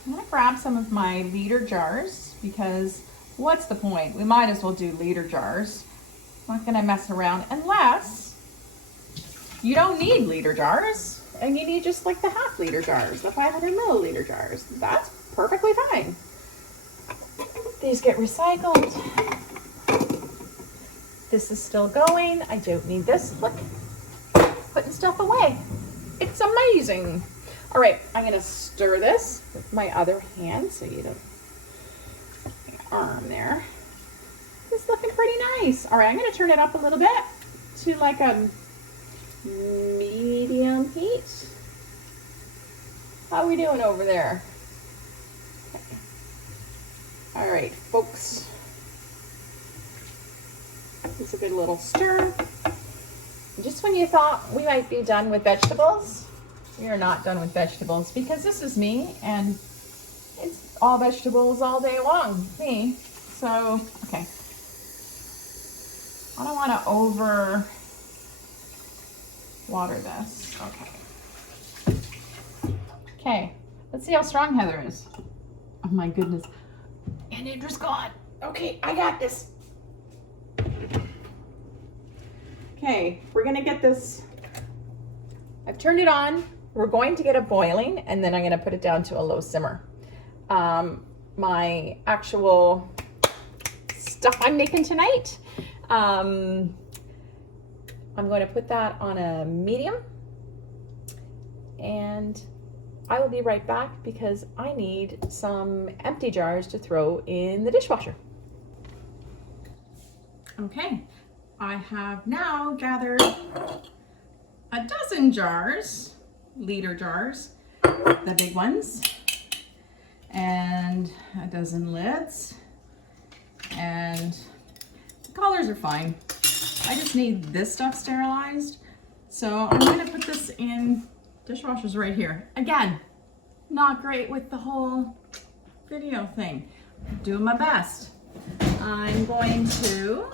I'm going to grab some of my liter jars, because what's the point? We might as well do liter jars. I'm not going to mess around unless you don't need liter jars and you need just like the half liter jars, the 500 milliliter jars. That's perfectly fine. These get recycled. This is still going. I don't need this. Look, putting stuff away. It's amazing. All right, I'm gonna stir this with my other hand so you don't, my arm there. It's looking pretty nice. All right, I'm gonna turn it up a little bit to like a medium heat. How are we doing over there? Okay. All right, folks. It's a good little stir. Just when you thought we might be done with vegetables, we are not done with vegetables, because this is me and it's all vegetables all day long, me. So, okay. I don't want to over water this. Okay. Okay, let's see how strong Heather is. Oh my goodness. And Indra's gone. Okay, I got this. Okay, we're gonna get this. I've turned it on. We're going to get it boiling, and then I'm gonna put it down to a low simmer. My actual stuff I'm making tonight, I'm going to put that on a medium, and I will be right back because I need some empty jars to throw in the dishwasher. Okay, I have now gathered a dozen jars, liter jars, the big ones, and a dozen lids, and the colors are fine. I just need this stuff sterilized. So I'm gonna put this in dishwashers right here. Again, not great with the whole video thing. I'm doing my best. I'm going to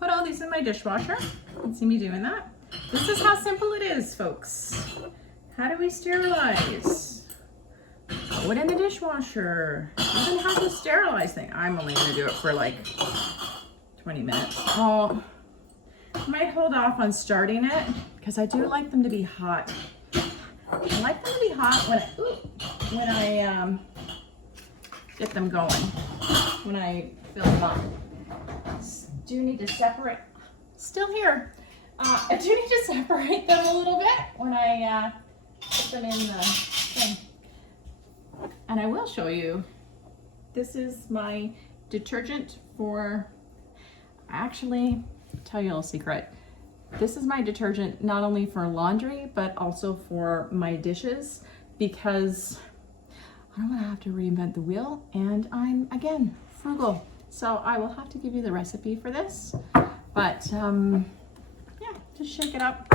put all these in my dishwasher. You can see me doing that. This is how simple it is, folks. How do we sterilize? Throw it in the dishwasher. You don't have to sterilize thing. I'm only gonna do it for like 20 minutes. Oh, I might hold off on starting it because I do like them to be hot. I like them to be hot when I get them going, when I fill them up. Do need to separate, still here. I do need to separate them a little bit when I put them in the thing. And I will show you, this is my detergent for, actually, tell you a little secret. This is my detergent not only for laundry, but also for my dishes, because I don't want to have to reinvent the wheel, and I'm, again, frugal. So I will have to give you the recipe for this, but yeah, just shake it up,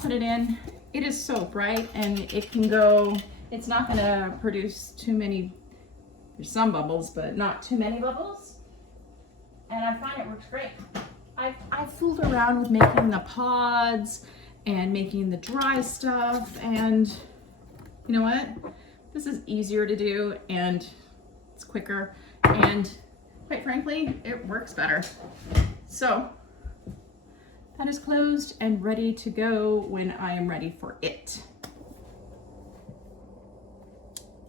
put it in. It is soap, right? And it can go, it's not gonna produce too many, there's some bubbles, but not too many bubbles. And I find it works great. I fooled around with making the pods and making the dry stuff, and you know what? This is easier to do, and it's quicker, and quite frankly, it works better. So that is closed and ready to go when I am ready for it.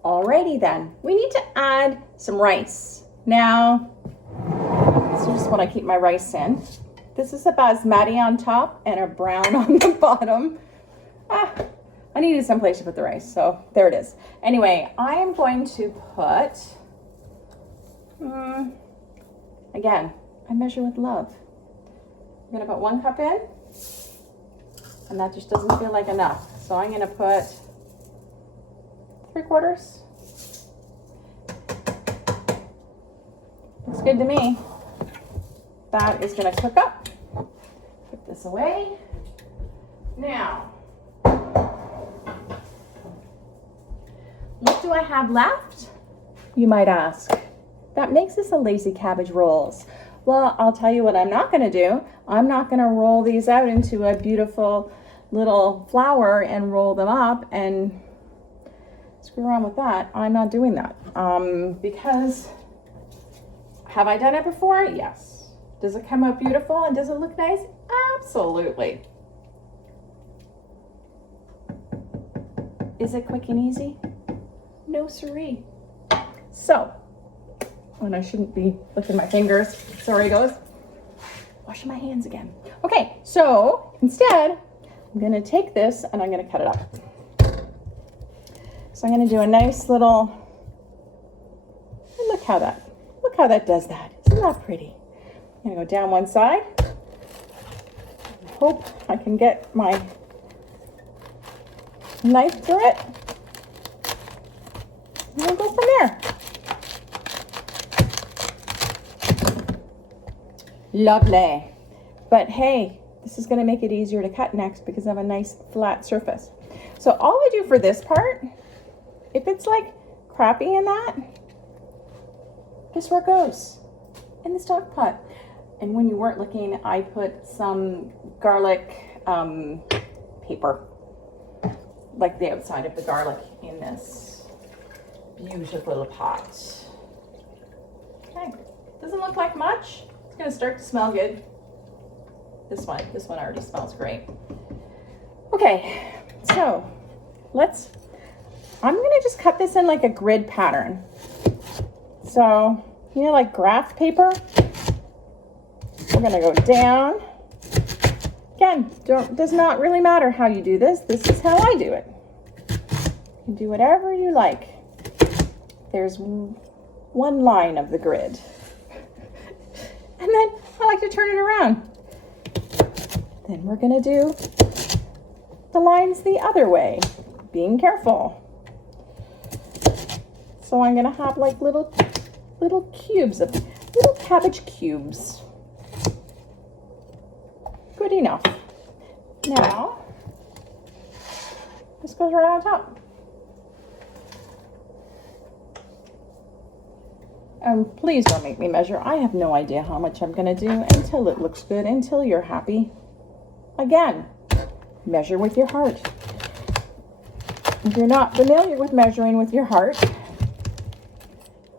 Alrighty then, we need to add some rice. Now, this is what I keep my rice in. This is a basmati on top and a brown on the bottom. I needed some place to put the rice, so there it is. Anyway, I am going to put, again, I measure with love. I'm gonna put 1 cup in, and that just doesn't feel like enough. So I'm gonna put 3/4. Looks good to me. That is gonna cook up. Put this away. Now, what do I have left? You might ask. That makes this a lazy cabbage rolls. Well, I'll tell you what I'm not gonna do. I'm not gonna roll these out into a beautiful little flower and roll them up and screw around with that. I'm not doing that. Because, have I done it before? Yes. Does it come out beautiful and does it look nice? Absolutely. Is it quick and easy? No siree. So, and I shouldn't be licking my fingers. Sorry, goes. Washing my hands again. Okay, so instead, I'm gonna take this and I'm gonna cut it up. So I'm gonna do a nice little, look how that does that. Isn't that pretty? I'm gonna go down one side. Hope I can get my knife through it. And we'll go from there. Lovely. But hey, this is gonna make it easier to cut next because I have a nice flat surface. So all I do for this part, if it's like crappy in that, guess where it goes? In the stock pot. And when you weren't looking, I put some garlic paper, like the outside of the garlic, in this beautiful little pot. Okay, doesn't look like much. It's gonna start to smell good. This one already smells great. Okay, so I'm gonna just cut this in like a grid pattern. So, you know, like graph paper. We're gonna go down, Again, does not really matter how you do this. This is how I do it. You can do whatever you like. There's one line of the grid. And then I like to turn it around. Then we're going to do the lines the other way, being careful. So I'm going to have like little cubes of little cabbage cubes. Good enough. Now, this goes right on top. And please don't make me measure. I have no idea how much I'm going to do until it looks good, until you're happy. Again, measure with your heart. If you're not familiar with measuring with your heart,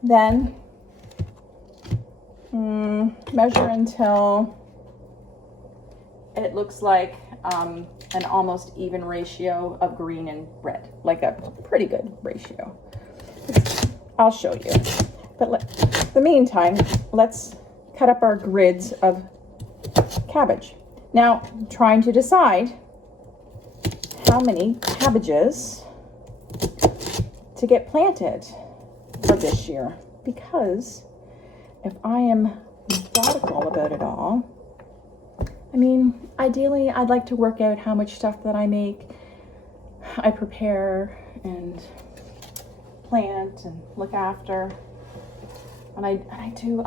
then measure until it looks like an almost even ratio of green and red, like a pretty good ratio. I'll show you. But in the meantime, let's cut up our grids of cabbage. Now, I'm trying to decide how many cabbages to get planted for this year, because if I am methodical about it all, I mean, ideally, I'd like to work out how much stuff that I make, I prepare and plant and look after. And I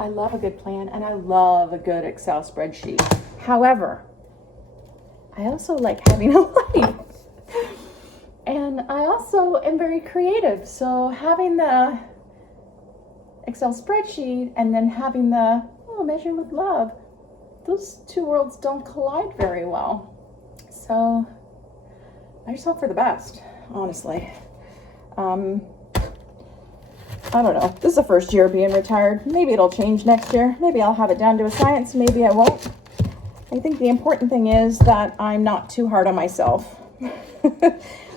love a good plan, and I love a good Excel spreadsheet. However, I also like having a life. And I also am very creative. So having the Excel spreadsheet and then having the measure with love, those two worlds don't collide very well. So I just hope for the best, honestly. I don't know. This is the first year of being retired. Maybe it'll change next year. Maybe I'll have it down to a science. Maybe I won't. I think the important thing is that I'm not too hard on myself,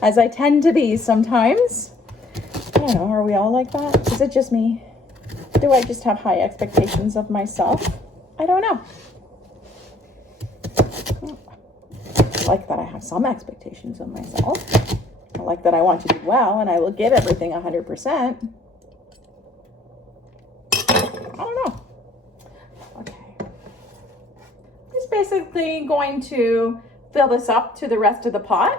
as I tend to be sometimes. I don't know. Are we all like that? Is it just me? Do I just have high expectations of myself? I don't know. I like that I have some expectations of myself. I like that I want to do well and I will give everything 100%. I don't know. Okay. Just basically going to fill this up to the rest of the pot.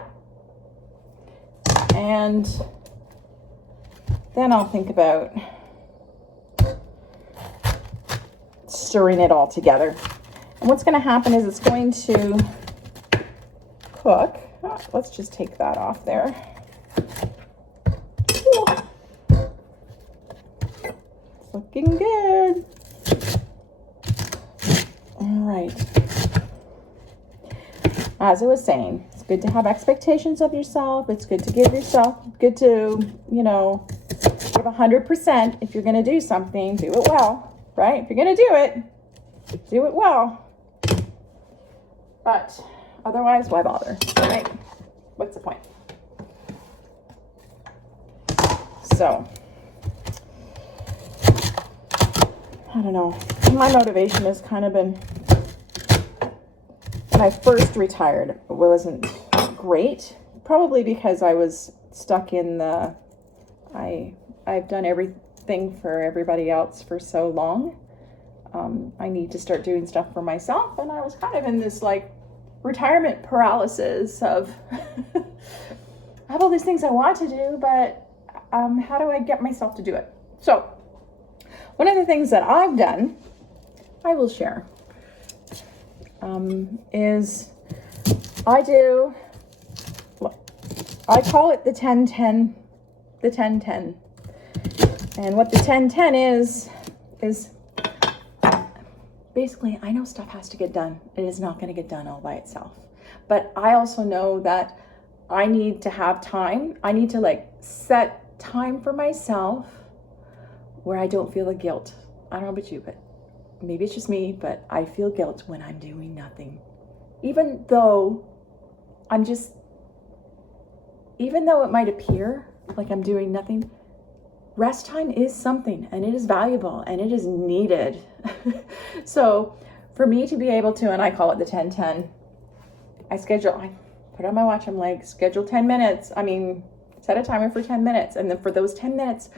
And then I'll think about stirring it all together. And what's going to happen is it's going to cook. Oh, let's just take that off there. Ooh. It's looking good. All right. As I was saying, it's good to have expectations of yourself. It's good to give yourself, good to, give 100%. If you're going to do something, do it well, right? If you're going to do it well. But otherwise, why bother, right? What's the point? So, I don't know. My motivation has kind of been, when I first retired, it wasn't great. Probably because I was stuck in I've done everything for everybody else for so long. I need to start doing stuff for myself. And I was kind of in this retirement paralysis of, I have all these things I want to do, but how do I get myself to do it? So one of the things that I've done, I will share, is I call it the 10-10, the 10-10. And what the 10-10 is basically, I know stuff has to get done. It is not going to get done all by itself. But I also know that I need to have time. I need to set time for myself where I don't feel the guilt. I don't know about you, but maybe it's just me, but I feel guilt when I'm doing nothing. Even though it might appear like I'm doing nothing, rest time is something, and it is valuable, and it is needed. So for me to be able to, and I call it the 10-10, I put on my watch, I'm like, schedule 10 minutes. I mean, set a timer for 10 minutes. And then for those 10 minutes,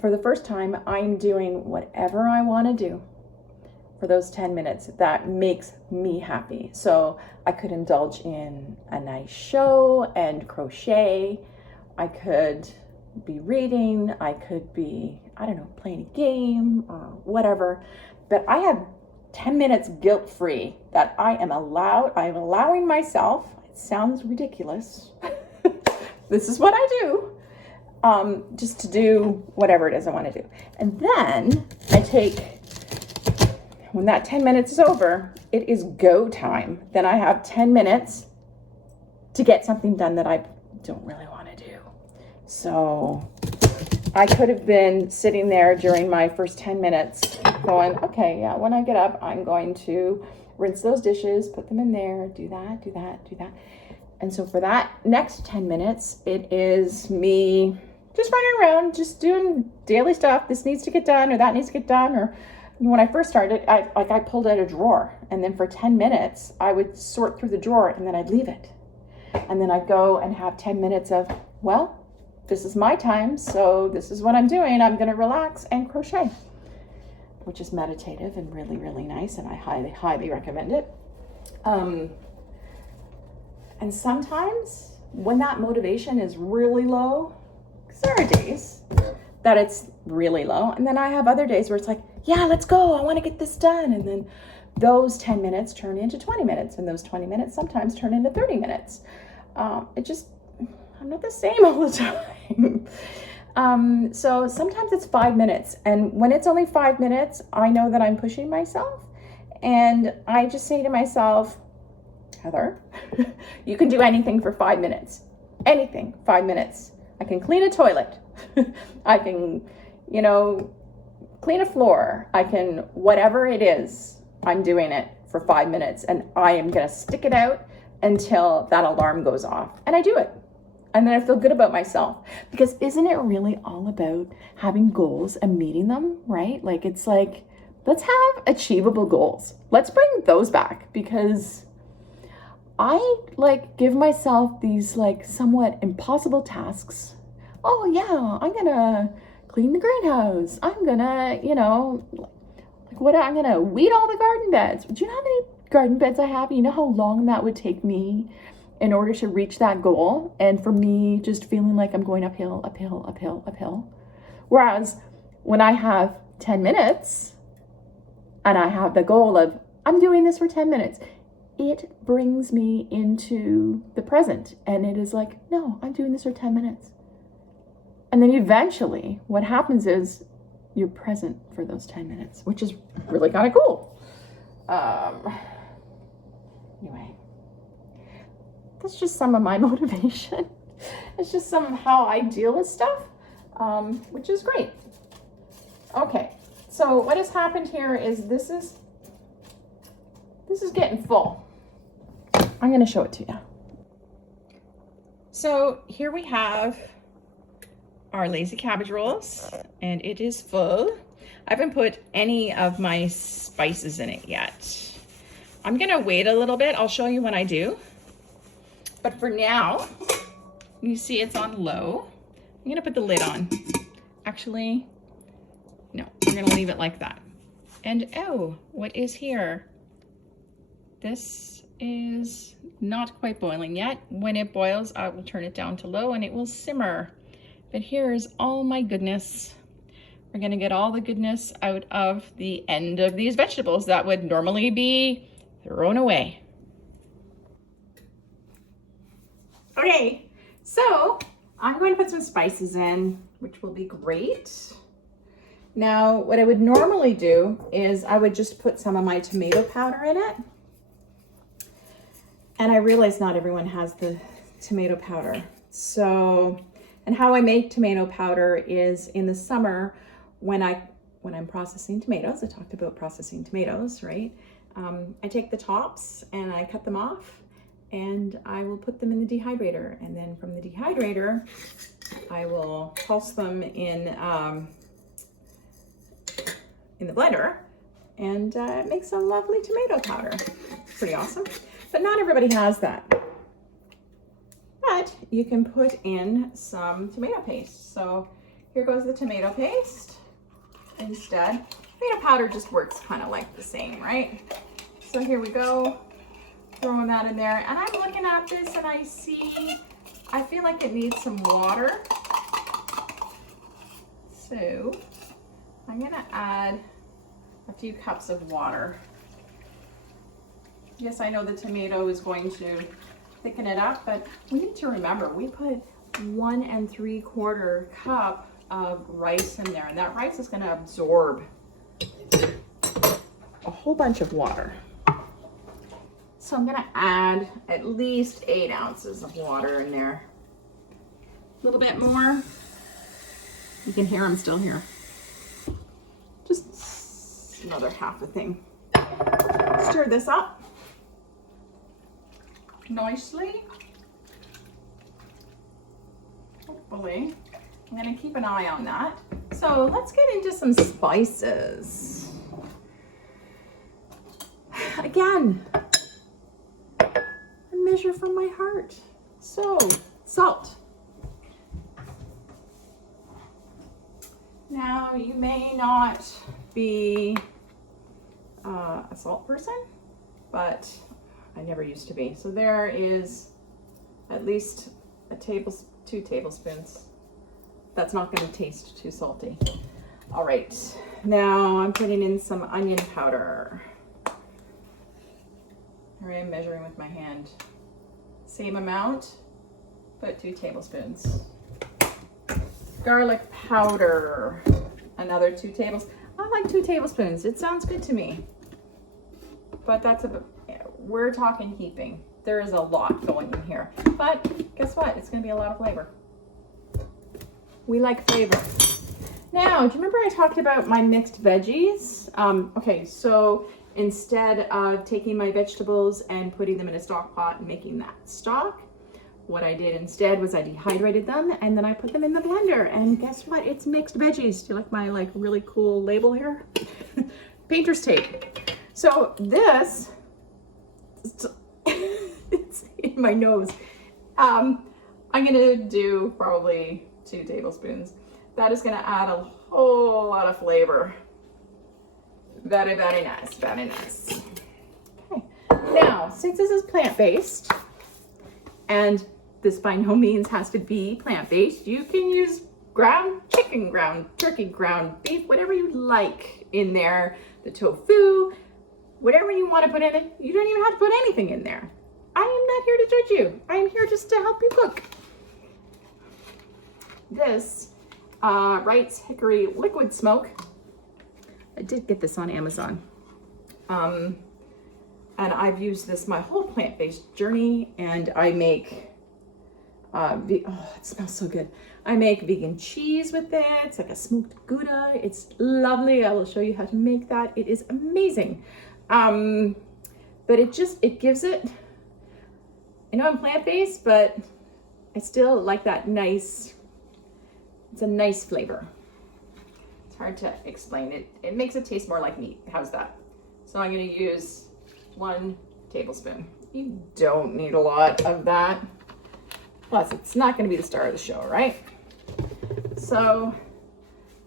for the first time, I'm doing whatever I want to do for those 10 minutes that makes me happy. So I could indulge in a nice show and crochet. I could be reading. I could be, I don't know, playing a game or whatever. But I have 10 minutes guilt-free that I'm allowing myself. It sounds ridiculous. This is what I do. Just to do whatever it is I want to do. And then when that 10 minutes is over, it is go time. Then I have 10 minutes to get something done that I don't really want to do. So I could have been sitting there during my first 10 minutes going, okay, yeah, when I get up, I'm going to rinse those dishes, put them in there, do that, do that, do that. And so for that next 10 minutes, it is me just running around, just doing daily stuff. This needs to get done, or that needs to get done. Or when I first started, I pulled out a drawer, and then for 10 minutes, I would sort through the drawer, and then I'd leave it. And then I'd go and have 10 minutes of, well, this is my time, so this is what I'm doing. I'm going to relax and crochet, which is meditative and really, really nice, and I highly, highly recommend it. And sometimes when that motivation is really low, because there are days that it's really low, and then I have other days where it's like, yeah, let's go, I want to get this done. And then those 10 minutes turn into 20 minutes, and those 20 minutes sometimes turn into 30 minutes. I'm not the same all the time. So sometimes it's 5 minutes, and when it's only 5 minutes, I know that I'm pushing myself, and I just say to myself, Heather, you can do anything for 5 minutes. Anything, 5 minutes. I can clean a toilet. I can, clean a floor. I can, whatever it is, I'm doing it for 5 minutes, and I am going to stick it out until that alarm goes off. And I do it. And then I feel good about myself, because isn't it really all about having goals and meeting them, right? Like, it's like, let's have achievable goals. Let's bring those back, because I give myself these somewhat impossible tasks. Oh yeah, I'm gonna clean the greenhouse. I'm gonna, I'm gonna weed all the garden beds. Do you know how many garden beds I have? You know how long that would take me in order to reach that goal? And for me, just feeling like I'm going uphill, uphill, uphill, uphill. Whereas when I have 10 minutes and I have the goal of, I'm doing this for 10 minutes, it brings me into the present. And it is like, no, I'm doing this for 10 minutes. And then eventually what happens is you're present for those 10 minutes, which is really kind of cool. Anyway, that's just some of my motivation. It's just some of how I deal with stuff, which is great. Okay, so what has happened here is this is getting full. I'm going to show it to you. So here we have our lazy cabbage rolls, and it is full. I haven't put any of my spices in it yet. I'm going to wait a little bit. I'll show you when I do. But for now, you see it's on low. I'm going to put the lid on. Actually, no, we're going to leave it like that. And oh, what is here? This is not quite boiling yet. When it boils, I will turn it down to low and it will simmer. But here's all my goodness. We're gonna get all the goodness out of the end of these vegetables that would normally be thrown away. Okay, so I'm going to put some spices in, which will be great. Now, what I would normally do is I would just put some of my tomato powder in it. And I realize not everyone has the tomato powder. So, and how I make tomato powder is in the summer when I'm processing tomatoes. I talked about processing tomatoes, right? I take the tops and I cut them off, and I will put them in the dehydrator. And then from the dehydrator, I will pulse them in the blender, and it makes a lovely tomato powder. Pretty awesome. but not everybody has that. But you can put in some tomato paste. So here goes the tomato paste instead. Tomato powder just works kind of like the same, right? So here we go, throwing that in there. And I'm looking at this and I feel like it needs some water. So I'm gonna add a few cups of water. Yes, I know the tomato is going to thicken it up, but we need to remember we put 1 3/4 cup of rice in there, and that rice is going to absorb a whole bunch of water. So I'm going to add at least 8 ounces of water in there. A little bit more. You can hear I'm still here. Just another half a thing. Stir this up nicely. Hopefully. I'm going to keep an eye on that. So let's get into some spices. Again, I measure from my heart. So, salt. Now, you may not be a salt person, but I never used to be. So there is at least 2 tablespoons. That's not going to taste too salty. All right, now I'm putting in some onion powder. Here I am measuring with my hand. Same amount, put 2 tablespoons. Garlic powder, another 2 tablespoons. I like 2 tablespoons. It sounds good to me. But we're talking heaping. There is a lot going in here. But guess what? It's going to be a lot of flavor. We like flavor. Now, do you remember I talked about my mixed veggies? Okay, so instead of taking my vegetables and putting them in a stock pot and making that stock, what I did instead was I dehydrated them and then I put them in the blender. And guess what? It's mixed veggies. Do you like my really cool label here? Painter's tape. So this, it's in my nose. I'm gonna do probably 2 tablespoons. That is gonna add a whole lot of flavor. Very, very nice, very nice. Okay. Now, since this is plant-based, and this by no means has to be plant-based, you can use ground chicken, ground turkey, ground beef, whatever you like in there, the tofu, whatever you want to put in it. You don't even have to put anything in there. I am not here to judge you. I am here just to help you cook. This Wright's Hickory Liquid Smoke. I did get this on Amazon. And I've used this my whole plant-based journey, and I make, oh, it smells so good. I make vegan cheese with it. It's like a smoked Gouda. It's lovely. I will show you how to make that. It is amazing. But it gives it, I know I'm plant-based, but I still like that nice, it's a nice flavor. It's hard to explain. It makes it taste more like meat. How's that? So I'm going to use 1 tablespoon. You don't need a lot of that. Plus, it's not going to be the star of the show, right? So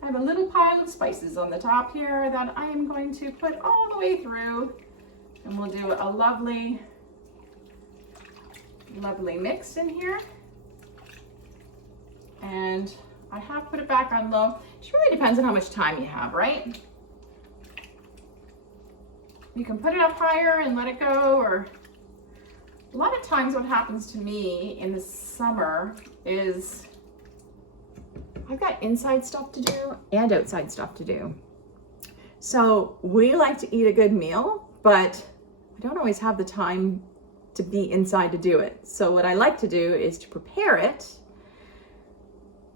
I have a little pile of spices on the top here that I am going to put all the way through. And we'll do a lovely, lovely mix in here. And I have put it back on low. It just really depends on how much time you have, right? You can put it up higher and let it go, or a lot of times what happens to me in the summer is I've got inside stuff to do and outside stuff to do. So we like to eat a good meal, but I don't always have the time to be inside to do it. So what I like to do is to prepare it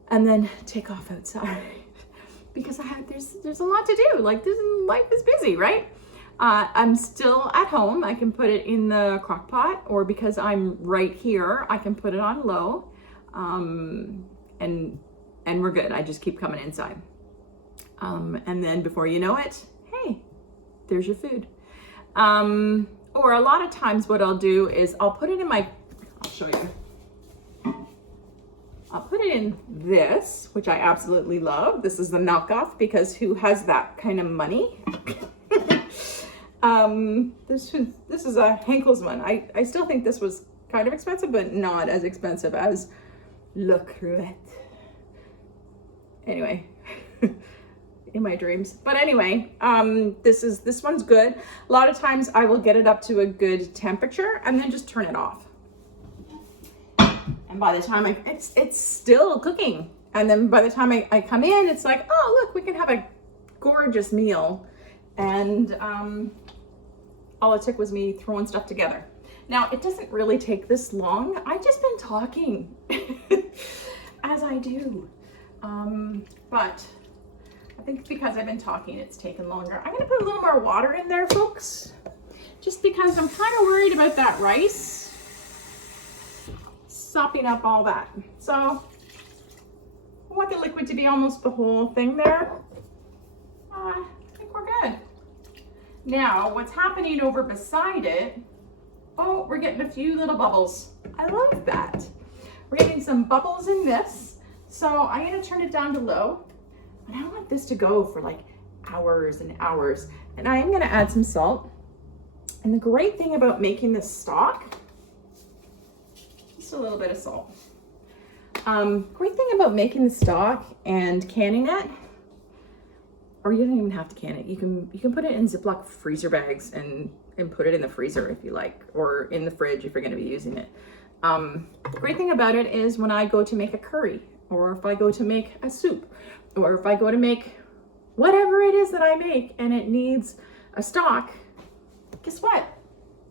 and then take off outside because there's a lot to do. Like, life is busy, right? I'm still at home. I can put it in the crock pot, or because I'm right here, I can put it on low, and we're good. I just keep coming inside. And then before you know it, hey, there's your food. Or a lot of times what I'll do is I'll put it in my, I'll show you. I'll put it in this, which I absolutely love. This is the knockoff because who has that kind of money? This is a Henkel's one. I still think this was kind of expensive, but not as expensive as Le Creuette. Anyway, in my dreams. But anyway, this one's good. A lot of times I will get it up to a good temperature and then just turn it off. And by the time it's still cooking. And then by the time I come in, it's like, oh, look, we can have a gorgeous meal. And all it took was me throwing stuff together. Now, it doesn't really take this long. I've just been talking as I do. But I think because I've been talking, it's taken longer. I'm gonna put a little more water in there, folks, just because I'm kind of worried about that rice sopping up all that. So I want the liquid to be almost the whole thing there. I think we're good. Now, what's happening over beside it, oh, we're getting a few little bubbles. I love that. We're getting some bubbles in this. So I'm gonna turn it down to low. And I want this to go for like hours and hours. And I am gonna add some salt. And the great thing about making this stock, just a little bit of salt. Great thing about making the stock and canning it, or you don't even have to can it. You can put it in Ziploc freezer bags and put it in the freezer if you like, or in the fridge if you're gonna be using it. The great thing about it is when I go to make a curry, or if I go to make a soup, or if I go to make whatever it is that I make and it needs a stock, guess what?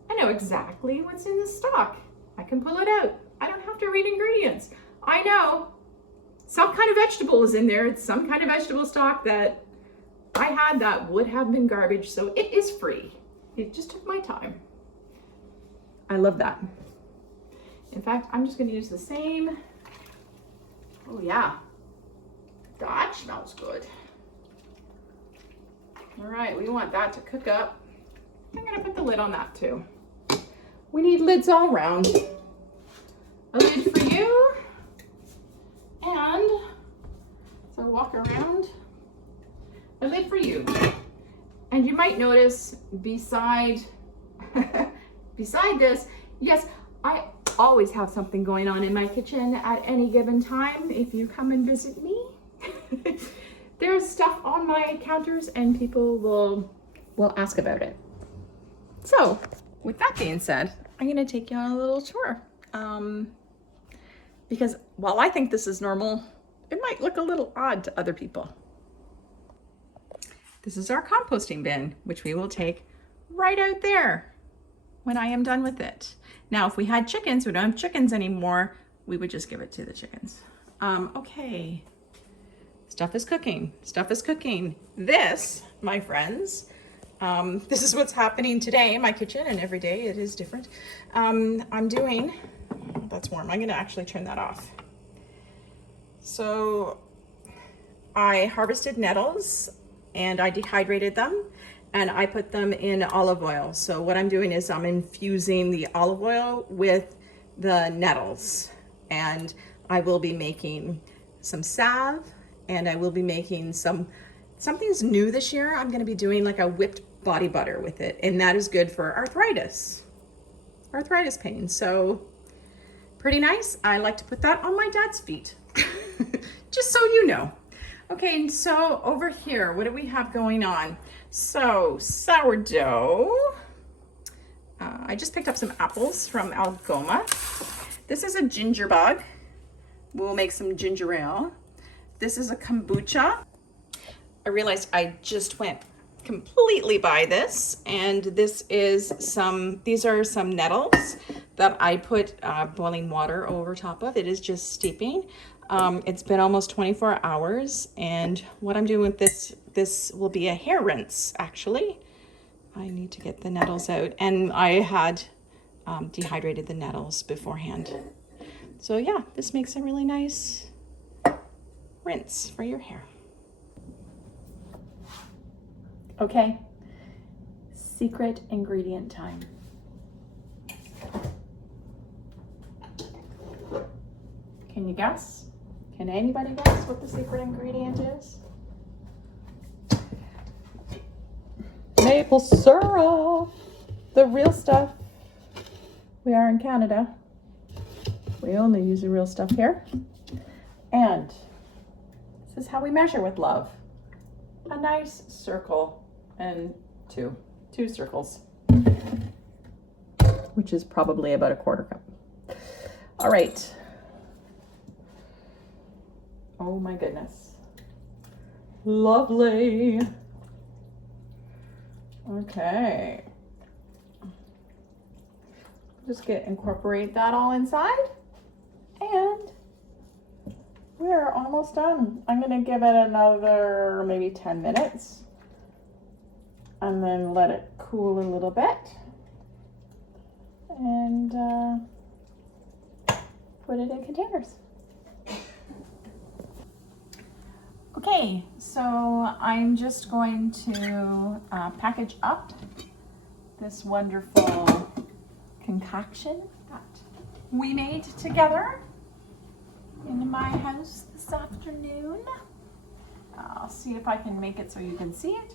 I know exactly what's in the stock. I can pull it out. I don't have to read ingredients. I know some kind of vegetable is in there. It's some kind of vegetable stock that I had that would have been garbage, so it is free. It just took my time. I love that. In fact, I'm just gonna use the same. Oh yeah, that smells good. All right, we want that to cook up. I'm gonna put the lid on that too. We need lids all around. A lid for you, and so walk around, a lid for you. And you might notice beside this, yes, I always have something going on in my kitchen at any given time. If you come and visit me, there's stuff on my counters and people will ask about it. So with that being said, I'm gonna take you on a little tour. Because while I think this is normal, it might look a little odd to other people. This is our composting bin, which we will take right out there when I am done with it. Now, if we had chickens, we don't have chickens anymore, we would just give it to the chickens. Okay, stuff is cooking, stuff is cooking. This, my friends, this is what's happening today in my kitchen, and every day it is different. I'm doing, that's warm, I'm gonna actually turn that off. So I harvested nettles and I dehydrated them and I put them in olive oil. So what I'm doing is I'm infusing the olive oil with the nettles, and I will be making some salve, and I will be making something's new this year. I'm gonna be doing like a whipped body butter with it, and that is good for arthritis pain. So pretty nice. I like to put that on my dad's feet, just so you know. Okay, and so over here, what do we have going on? So sourdough. I just picked up some apples from Algoma. This is a ginger bug. We'll make some ginger ale. This is a kombucha. I realized I just went completely by this, and this is these are some nettles that I put boiling water over top of. It is just steeping. It's been almost 24 hours, and what I'm doing with this will be a hair rinse, actually. I need to get the nettles out, and I had dehydrated the nettles beforehand. So yeah, this makes a really nice rinse for your hair. Okay, secret ingredient time. Can you guess? Can anybody guess what the secret ingredient is? Maple syrup, the real stuff. We are in Canada. We only use the real stuff here. And this is how we measure with love. A nice circle and two circles, which is probably about a 1/4 cup. All right. Oh my goodness. Lovely. Okay. Just incorporate that all inside. And we're almost done. I'm gonna give it another maybe 10 minutes and then let it cool a little bit. And put it in containers. Okay, so I'm just going to package up this wonderful concoction that we made together in my house this afternoon. I'll see if I can make it so you can see it.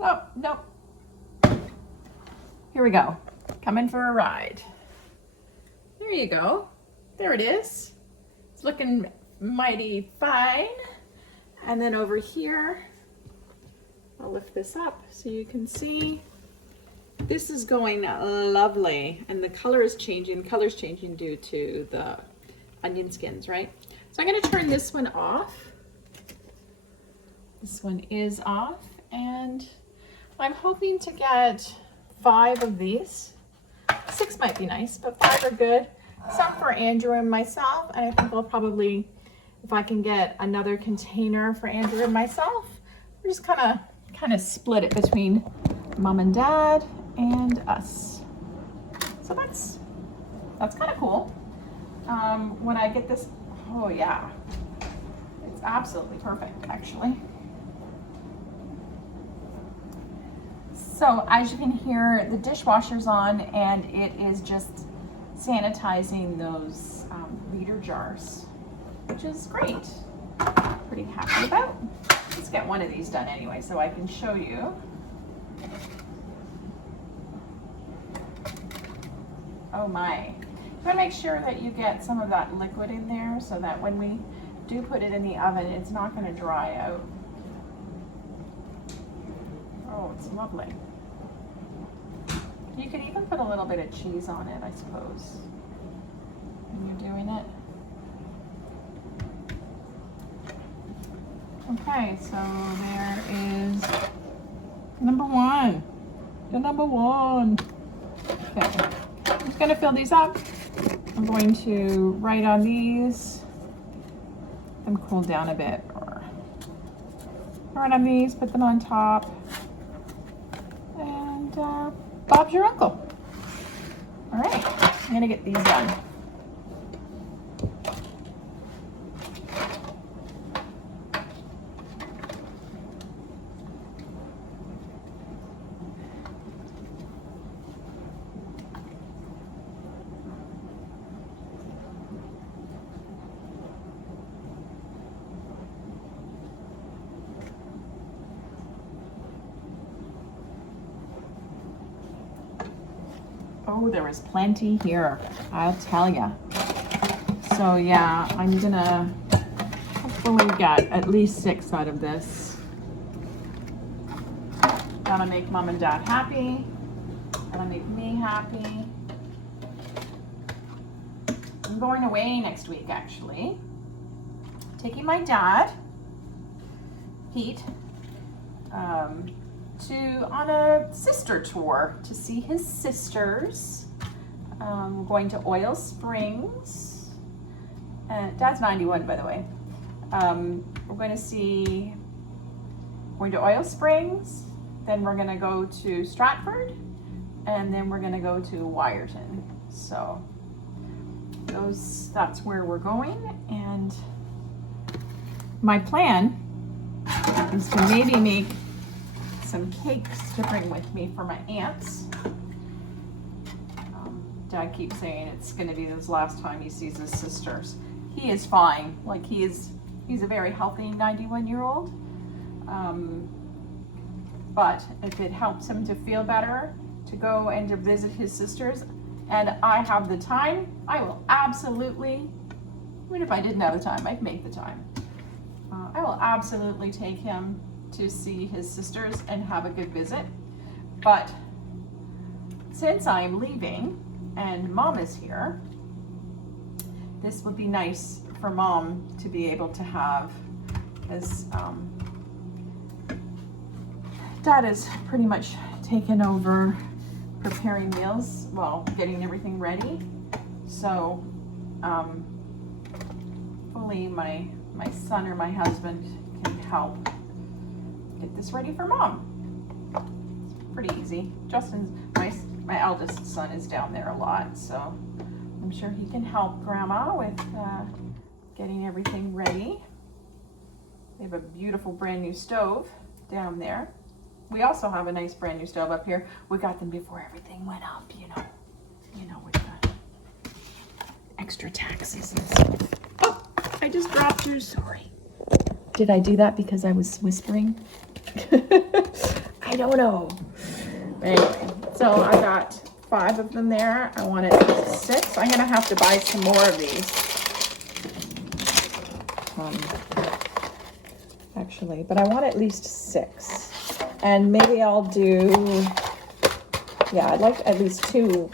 Oh, nope. Here we go. Coming for a ride. There you go. There it is. It's looking mighty fine. And then over here, I'll lift this up so you can see. This is going lovely, and the color is changing. The color's changing due to the onion skins, right? So I'm going to turn this one off. This one is off, and I'm hoping to get 5 of these. 6 might be nice, but 5 are good. Some for Andrew and myself, and I think I'll probably, if I can get another container for Andrew and myself, we're just kind of split it between Mom and Dad and us. So that's kind of cool. When I get this, oh yeah, it's absolutely perfect actually. So as you can hear, the dishwasher's on, and it is just sanitizing those liter jars, which is great. Pretty happy about. Let's get one of these done anyway so I can show you. Oh my. You want to make sure that you get some of that liquid in there so that when we do put it in the oven, it's not going to dry out. Oh, it's lovely. You could even put a little bit of cheese on it, I suppose, when you're doing it. Okay, so there is number 1. The number 1. Okay, I'm just going to fill these up. I'm going to write on these and cool down a bit, or write on these, put them on top, and Bob's your uncle. All right, I'm going to get these done. Oh, there is plenty here, I'll tell ya. So yeah, I'm gonna hopefully get at least 6 out of this. That'll make Mom and Dad happy. That'll make me happy. I'm going away next week, actually. Taking my dad, Pete, on a sister tour to see his sisters. Going to Oil Springs. Dad's 91, by the way. We're going to Oil Springs, then we're going to go to Stratford, and then we're going to go to Wyerton. So that's where we're going, and my plan is to maybe make some cakes to bring with me for my aunts Dad keeps saying it's going to be his last time he sees his sisters. He is fine. Like he's a very healthy 91-year-old. But if it helps him to feel better, to go and to visit his sisters, and I have the time, I will absolutely, even if I didn't have the time, I'd make the time. I will absolutely take him to see his sisters and have a good visit. But since I'm leaving and Mom is here, this would be nice for Mom to be able to have, as Dad has pretty much taken over preparing meals, well, getting everything ready. So hopefully my son or my husband can help get this ready for Mom. It's pretty easy. Justin's, my eldest son is down there a lot, so I'm sure he can help Grandma with getting everything ready. They have a beautiful brand new stove down there. We also have a nice brand new stove up here. We got them before everything went up, you know, with the extra taxes and stuff. Oh, I just dropped yours, sorry. Did I do that because I was whispering? I don't know. Anyway, so I got 5 of them there. I wanted 6. I'm gonna have to buy some more of these. Actually, but I want at least 6. And maybe I'll do, yeah, I'd like at least two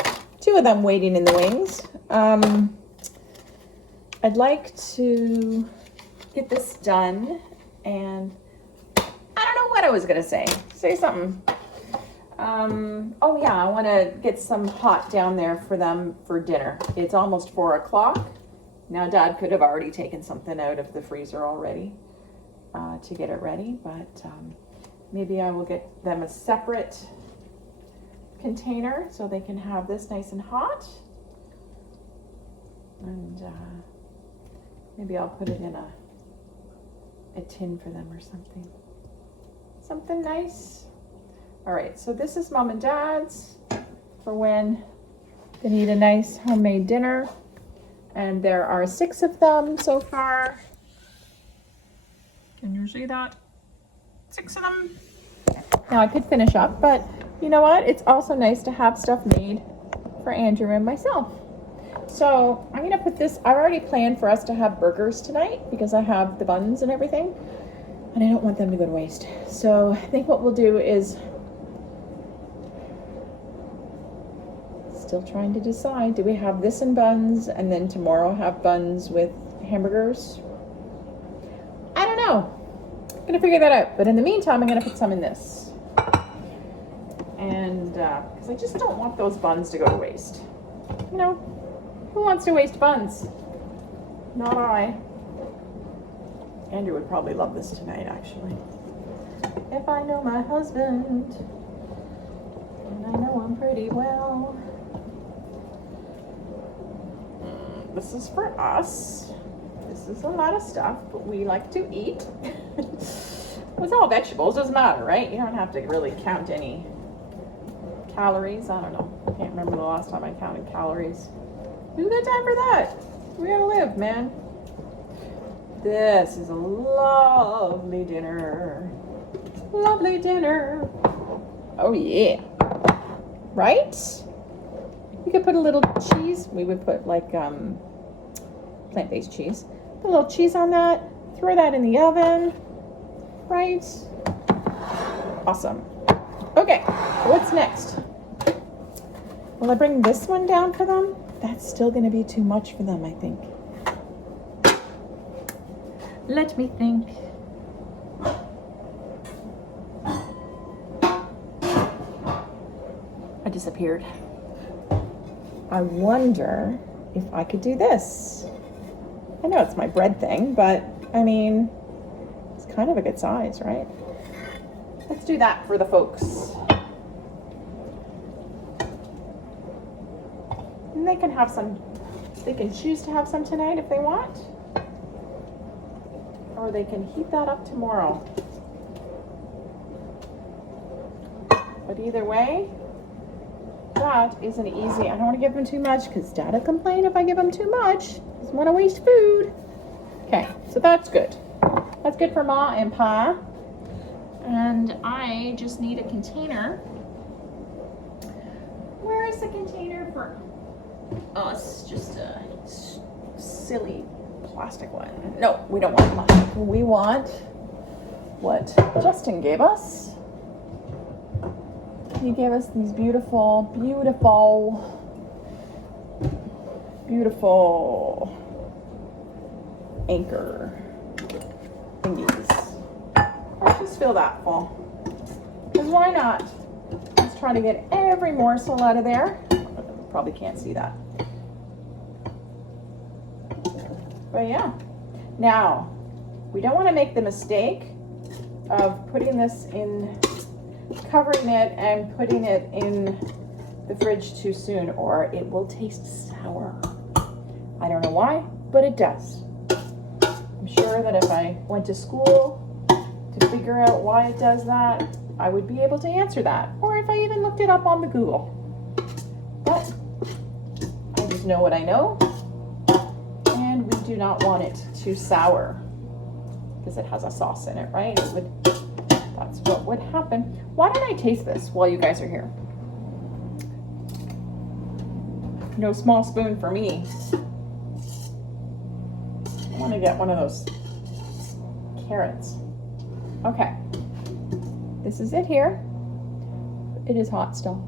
of them waiting in the wings. I'd like to get this done, and I don't know what I was gonna say. Say something. Oh yeah, I want to get some hot down there for them for dinner. It's almost 4 o'clock. Now Dad could have already taken something out of the freezer already to get it ready, but maybe I will get them a separate container so they can have this nice and hot. And maybe I'll put it in a tin for them or something. Something nice. All right, so this is Mom and Dad's for when they need a nice homemade dinner. And there are 6 of them so far. Can you see that? 6 of them. Now I could finish up, but you know what? It's also nice to have stuff made for Andrew and myself. So I'm gonna put this, I've already planned for us to have burgers tonight because I have the buns and everything, and I don't want them to go to waste. So I think what we'll do is, still trying to decide, do we have this in buns and then tomorrow have buns with hamburgers? I don't know. I'm gonna figure that out. But in the meantime, I'm gonna put some in this. And because I just don't want those buns to go to waste. You know, who wants to waste buns? Not I. Andrew would probably love this tonight, actually. If I know my husband, and I know him pretty well. This is for us. This is a lot of stuff, but we like to eat. It's all vegetables, doesn't matter, right? You don't have to really count any calories. I don't know. I can't remember the last time I counted calories. Who's got time for that? We gotta live, man. This is a lovely dinner. Lovely dinner. Oh yeah. Right? You could put a little cheese. We would put like plant-based cheese. Put a little cheese on that. Throw that in the oven. Right? Awesome. Okay, what's next? Will I bring this one down for them? That's still going to be too much for them, I think. Let me think. I disappeared. I wonder if I could do this. I know it's my bread thing, but I mean, it's kind of a good size, right? Let's do that for the folks. And they can have some, they can choose to have some tonight if they want. Or they can heat that up tomorrow. But either way, that is an easy, I don't want to give him too much because Dad'll complain if I give him too much. He doesn't want to waste food. Okay, so that's good. That's good for Ma and Pa. And I just need a container. Where is the container for us? Just a silly plastic one. No, we don't want plastic. We want what Justin gave us. He gave us these beautiful, beautiful, beautiful anchor thingies. Let's just fill that full. Because why not? Let's try to get every morsel out of there. Probably can't see that. But yeah. Now, we don't want to make the mistake of putting this in, covering it and putting it in the fridge too soon, or it will taste sour. I don't know why, but it does. I'm sure that if I went to school to figure out why it does that, I would be able to answer that, or if I even looked it up on the Google. But I just know what I know, and we do not want it too sour because it has a sauce in it, right? That's what would happen. Why don't I taste this while you guys are here? No small spoon for me. I want to get one of those carrots. Okay. This is it here. It is hot still.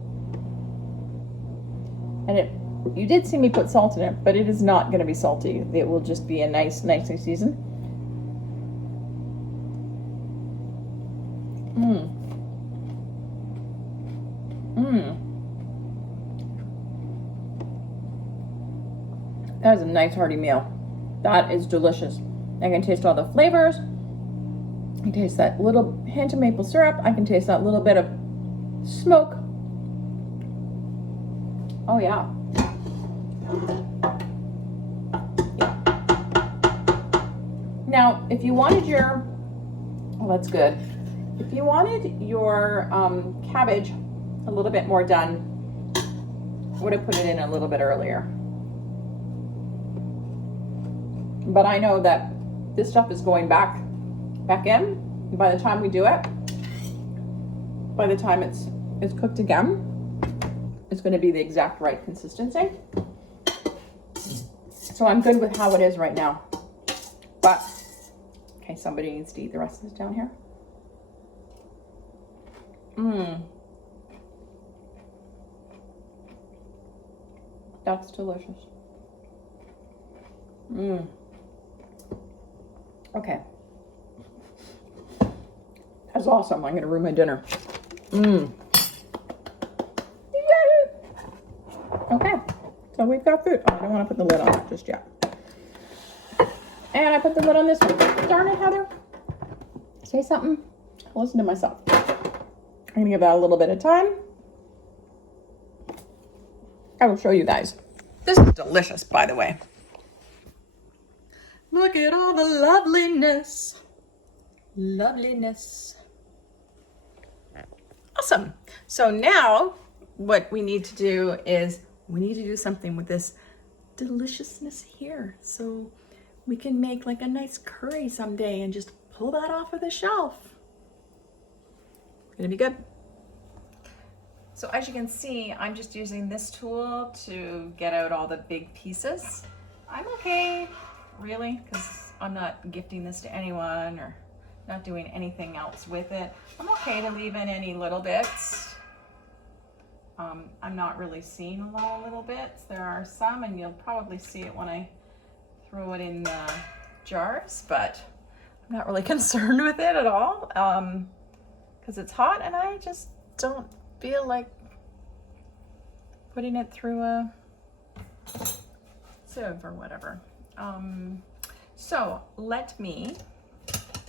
And you did see me put salt in it, but it is not going to be salty. It will just be a nicely seasoned. That is a nice hearty meal. That is delicious. I can taste all the flavors. I can taste that little hint of maple syrup. I can taste that little bit of smoke. Oh yeah. Now, if you wanted your, oh, that's good. If you wanted your cabbage a little bit more done, I would have put it in a little bit earlier. But I know that this stuff is going back in. By the time we do it, by the time it's cooked again, it's going to be the exact right consistency. So I'm good with how it is right now. But, okay, somebody needs to eat the rest of this down here. That's delicious. Okay. That's awesome. I'm going to ruin my dinner. Okay. So we've got food. Oh, I don't want to put the lid on it just yet. And I put the lid on this one. Darn it, Heather. Say something. I'll listen to myself. I'm going to give that a little bit of time. I will show you guys. This is delicious, by the way. Look at all the loveliness. Loveliness. Awesome. So now what we need to do is we need to do something with this deliciousness here. So we can make like a nice curry someday and just pull that off of the shelf. It's gonna be good. So as you can see, I'm just using this tool to get out all the big pieces. I'm okay, really, because I'm not gifting this to anyone or not doing anything else with it. I'm okay to leave in any little bits. I'm not really seeing a lot of little bits. There are some, and you'll probably see it when I throw it in the jars, but I'm not really concerned with it at all because it's hot and I just don't feel like putting it through a sieve or whatever. So let me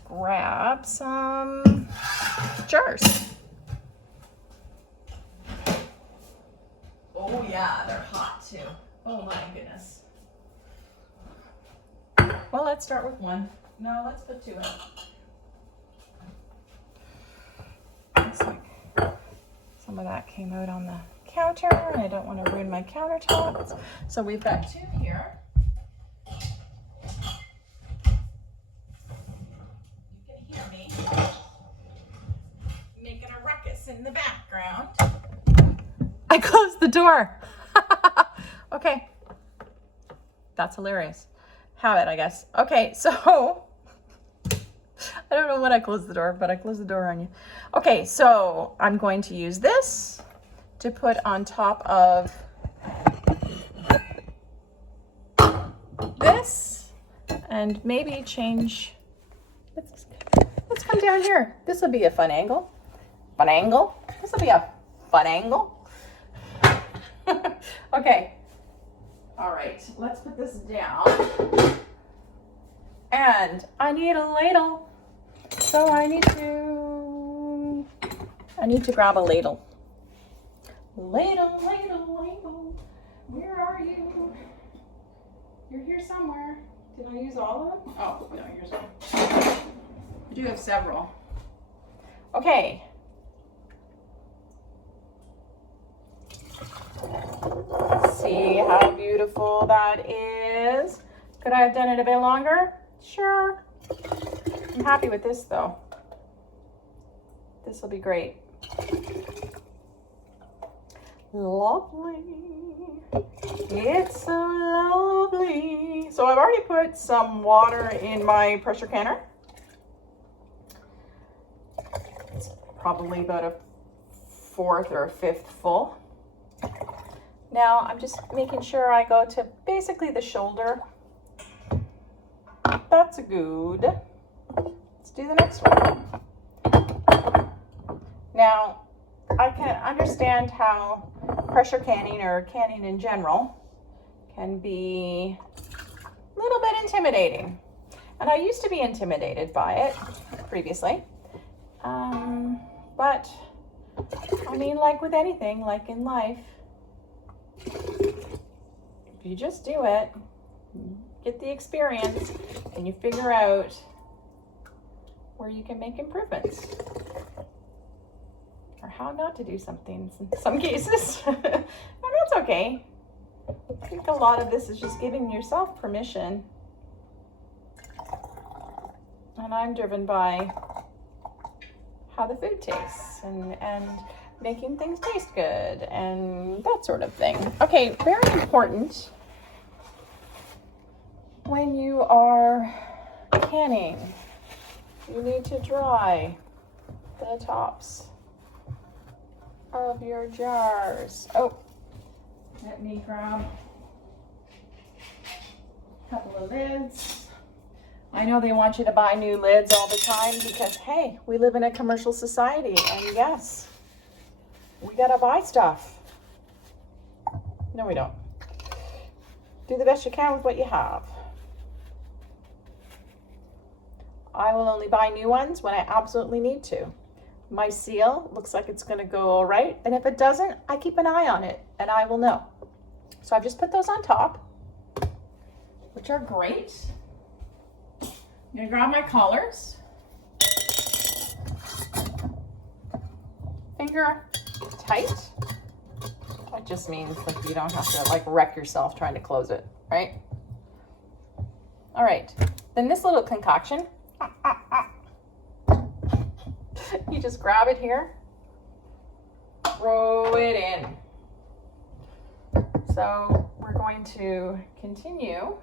grab some jars. Oh yeah, they're hot too. Oh my goodness. Well, let's start with one. No, let's put two in. Looks like some of that came out on the counter. I don't want to ruin my countertops. So we've got 2 here. You can hear me making a ruckus in the background. I closed the door. Okay. That's hilarious. Habit, I guess. Okay, so I don't know when I closed the door, but I closed the door on you. Okay, so I'm going to use this to put on top of this and maybe change. Let's come down here. This will be a fun angle. Fun angle. This will be a fun angle. Okay. All right, let's put this down. And I need a ladle. So I need to grab a ladle. Ladle, ladle, ladle. Where are you? You're here somewhere. Did I use all of them? Oh, no, here's one. I do have several. Okay. See how beautiful that is. Could I have done it a bit longer? Sure. I'm happy with this though. This will be great. Lovely. It's so lovely. So I've already put some water in my pressure canner. It's probably about a 4th or a 5th full. Now I'm just making sure I go to basically the shoulder. That's good. Let's do the next one. Now, I can understand how pressure canning or canning in general can be a little bit intimidating. And I used to be intimidated by it previously. But, I mean, like with anything, like in life, if you just do it, get the experience, and you figure out where you can make improvements or how not to do something in some cases. And that's okay. I think a lot of this is just giving yourself permission. And I'm driven by how the food tastes and making things taste good and that sort of thing. Okay, very important when you are canning, you need to dry the tops of your jars. Oh, let me grab a couple of lids. I know they want you to buy new lids all the time because, hey, we live in a commercial society, and yes, we gotta buy stuff. No, we don't. Do the best you can with what you have. I will only buy new ones when I absolutely need to. My seal looks like it's gonna go all right, and if it doesn't, I keep an eye on it, and I will know. So I've just put those on top, which are great. I'm gonna grab my collars. Finger tight. That just means like you don't have to like wreck yourself trying to close it, right? All right, then this little concoction, you just grab it here, throw it in. So we're going to continue.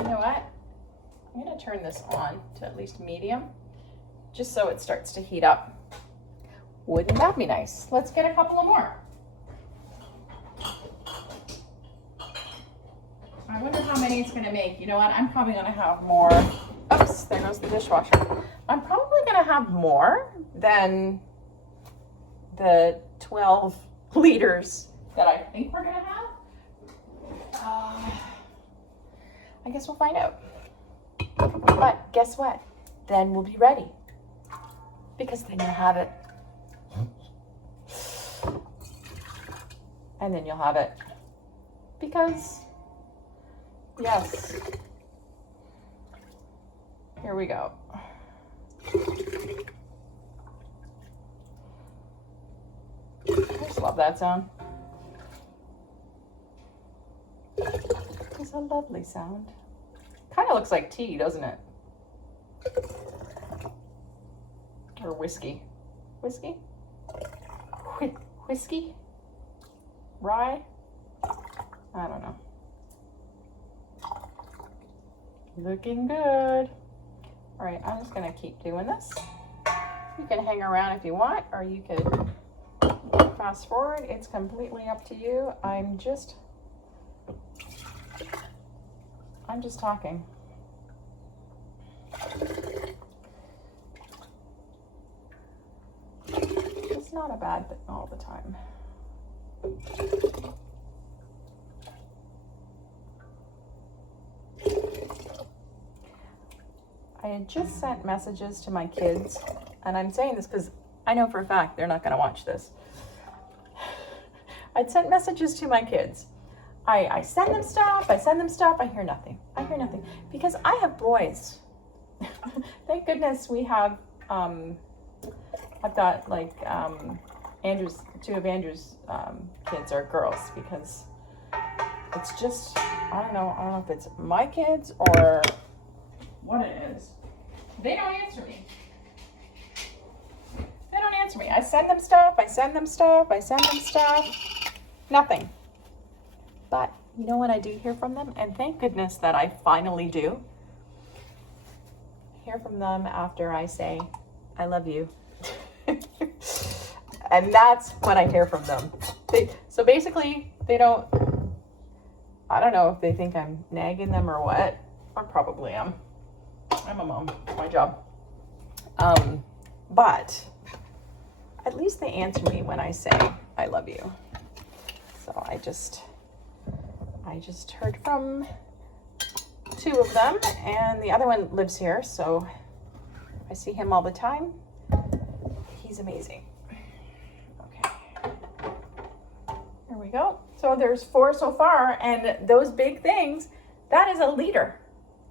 You know what? I'm gonna turn this on to at least medium, just so it starts to heat up. Wouldn't that be nice? Let's get a couple of more. I wonder how many it's gonna make. You know what? I'm probably gonna have more. Oops, there goes the dishwasher. I'm probably gonna have more than the 12 liters that I think we're gonna have. I guess we'll find out. But guess what? Then we'll be ready. Because then you'll have it. And then you'll have it. Because, yes. Here we go. I just love love that sound. It's a lovely sound. Kind of looks like tea, doesn't it? Or whiskey. Whiskey? Whiskey? Rye? I don't know. Looking good. All right, I'm just gonna keep doing this. You can hang around if you want, or you could fast forward. It's completely up to you. I'm just talking. It's not a bad thing all the time. I had just sent messages to my kids, and I'm saying this because I know for a fact they're not going to watch this. I'd sent messages to my kids. I send them stuff, I hear nothing. Because I have boys. Thank goodness we have, I've got like two of Andrew's kids are girls, because it's just, I don't know if it's my kids or what it is. They don't answer me. I send them stuff, nothing. But you know what I do hear from them? And thank goodness that I finally do hear from them after I say, I love you. And that's when I hear from them. So basically, they don't, I don't know if they think I'm nagging them or what. I probably am. I'm a mom. It's my job. But at least they answer me when I say, I love you. So I just heard from two of them, and the other one lives here, so I see him all the time. He's amazing. Okay. There we go. So there's 4 so far, and those big things, that is a liter.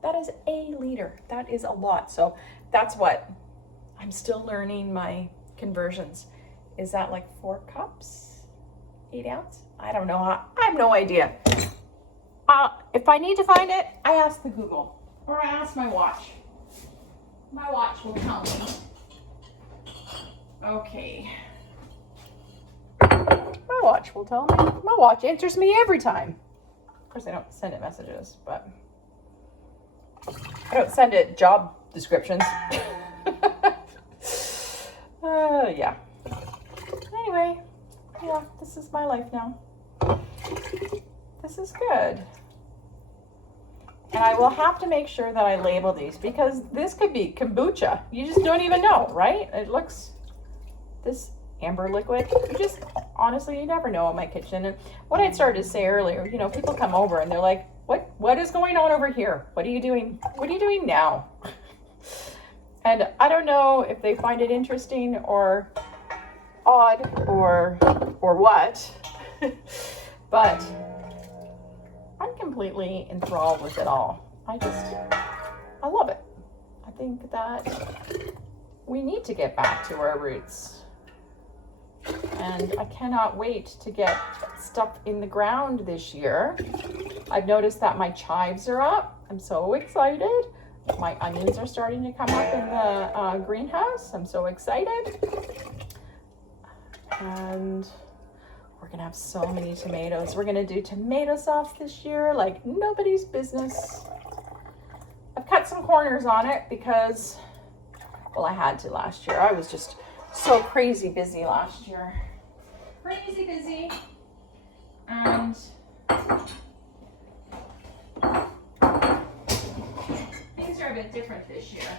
That is a liter. That is a lot. So that's what I'm still learning my conversions. Is that like 4 cups? 8 ounce? I don't know. I have no idea. If I need to find it, I ask the Google, or I ask my watch. My watch will tell me. Okay. My watch will tell me. My watch answers me every time. Of course, I don't send it messages, but I don't send it job descriptions. Yeah. Anyway, yeah, this is my life now. This is good. And I will have to make sure that I label these, because this could be kombucha. You just don't even know, right? It looks, this amber liquid, you just, honestly, you never know in my kitchen. And what I'd started to say earlier, you know, people come over and they're like, what is going on over here? What are you doing? What are you doing now? And I don't know if they find it interesting or odd or what, but I'm completely enthralled with it all. I love it. I think that we need to get back to our roots. And I cannot wait to get stuff in the ground this year. I've noticed that my chives are up. I'm so excited. My onions are starting to come up in the greenhouse. I'm so excited. And we're gonna have so many tomatoes. We're gonna do tomato sauce this year like nobody's business. I've cut some corners on it because, well, I had to last year. I was just so crazy busy last year. Crazy busy. And things are a bit different this year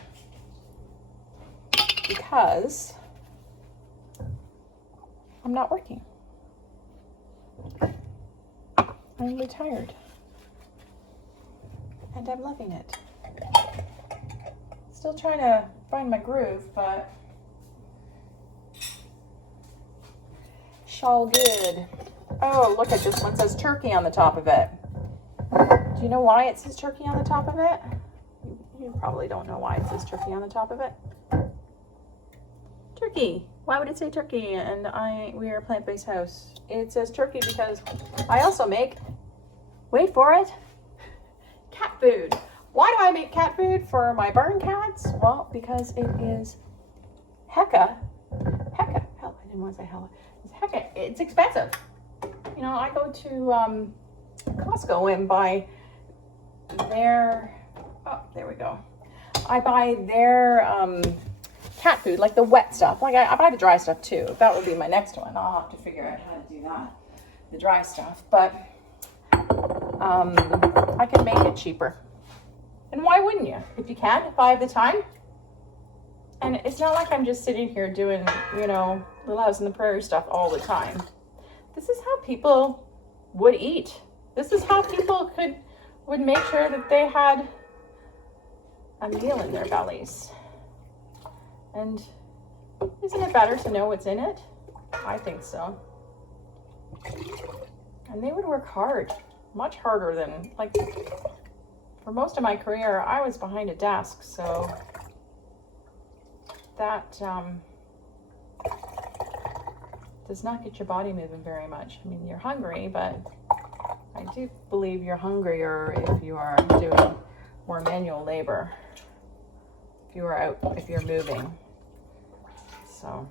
because I'm not working. I'm retired. And I'm loving it. Still trying to find my groove, but it's all good. Oh, look at this one. It says turkey on the top of it. Do you know why it says turkey on the top of it? You probably don't know why it says turkey on the top of it. Turkey. Why would it say turkey? And we are a plant-based house. It says turkey because I also make, wait for it, cat food. Why do I make cat food for my barn cats? Well, because it is hell, I didn't want to say hella. It's expensive. You know, I go to Costco and buy their, oh, there we go. I buy their cat food, like the wet stuff. Like I buy the dry stuff too. That would be my next one. I'll have to figure out how to do that, the dry stuff. But I can make it cheaper. And why wouldn't you? If you can, if I have the time. And it's not like I'm just sitting here doing, you know, Little House on the Prairie stuff all the time. This is how people would eat. This is how people would make sure that they had a meal in their bellies. And isn't it better to know what's in it? I think so. And they would work hard, much harder than, like, for most of my career, I was behind a desk, so that does not get your body moving very much. I mean, you're hungry, but I do believe you're hungrier if you are doing more manual labor, if you are out, if you're moving. So,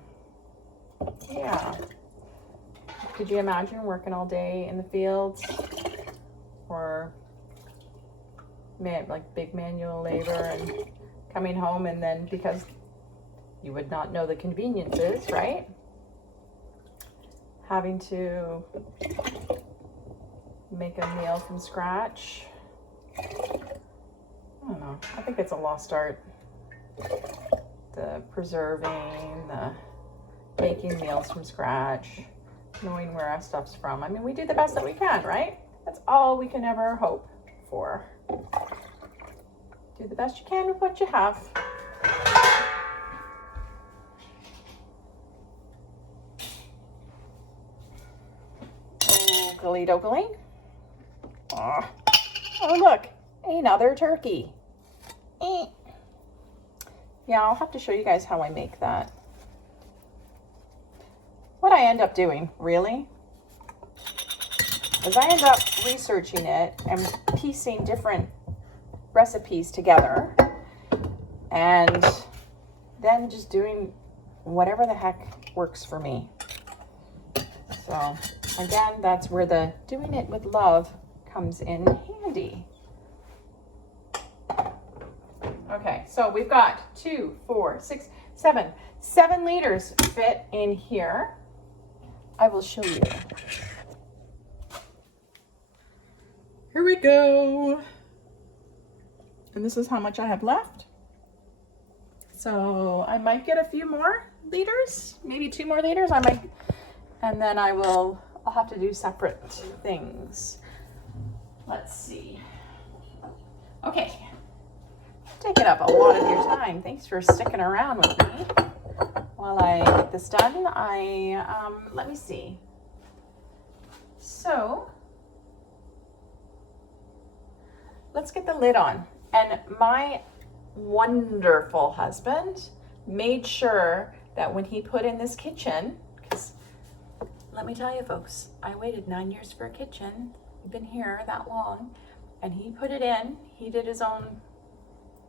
yeah. Could you imagine working all day in the fields or like big manual labor and coming home, and then because you would not know the conveniences, right? Having to make a meal from scratch. I don't know. I think it's a lost art. The preserving, the making meals from scratch, knowing where our stuff's from. I mean, we do the best that we can, right? That's all we can ever hope for. Do the best you can with what you have. Oh, golly-doggly. Oh, look, another turkey. Yeah, I'll have to show you guys how I make that. What I end up doing, really, is I end up researching it and piecing different recipes together and then just doing whatever the heck works for me. So again, that's where the doing it with love comes in handy. Okay, so we've got 7 liters fit in here. I will show you. Here we go. And this is how much I have left. So I might get a few more liters, maybe 2 more liters. I might, and then I'll have to do separate things. Let's see. Okay. Taking up a lot of your time. Thanks for sticking around with me while I get this done. Let me see. So let's get the lid on. And my wonderful husband made sure that when he put in this kitchen, because let me tell you folks, I waited 9 years for a kitchen. We've been here that long, and he put it in. He did his own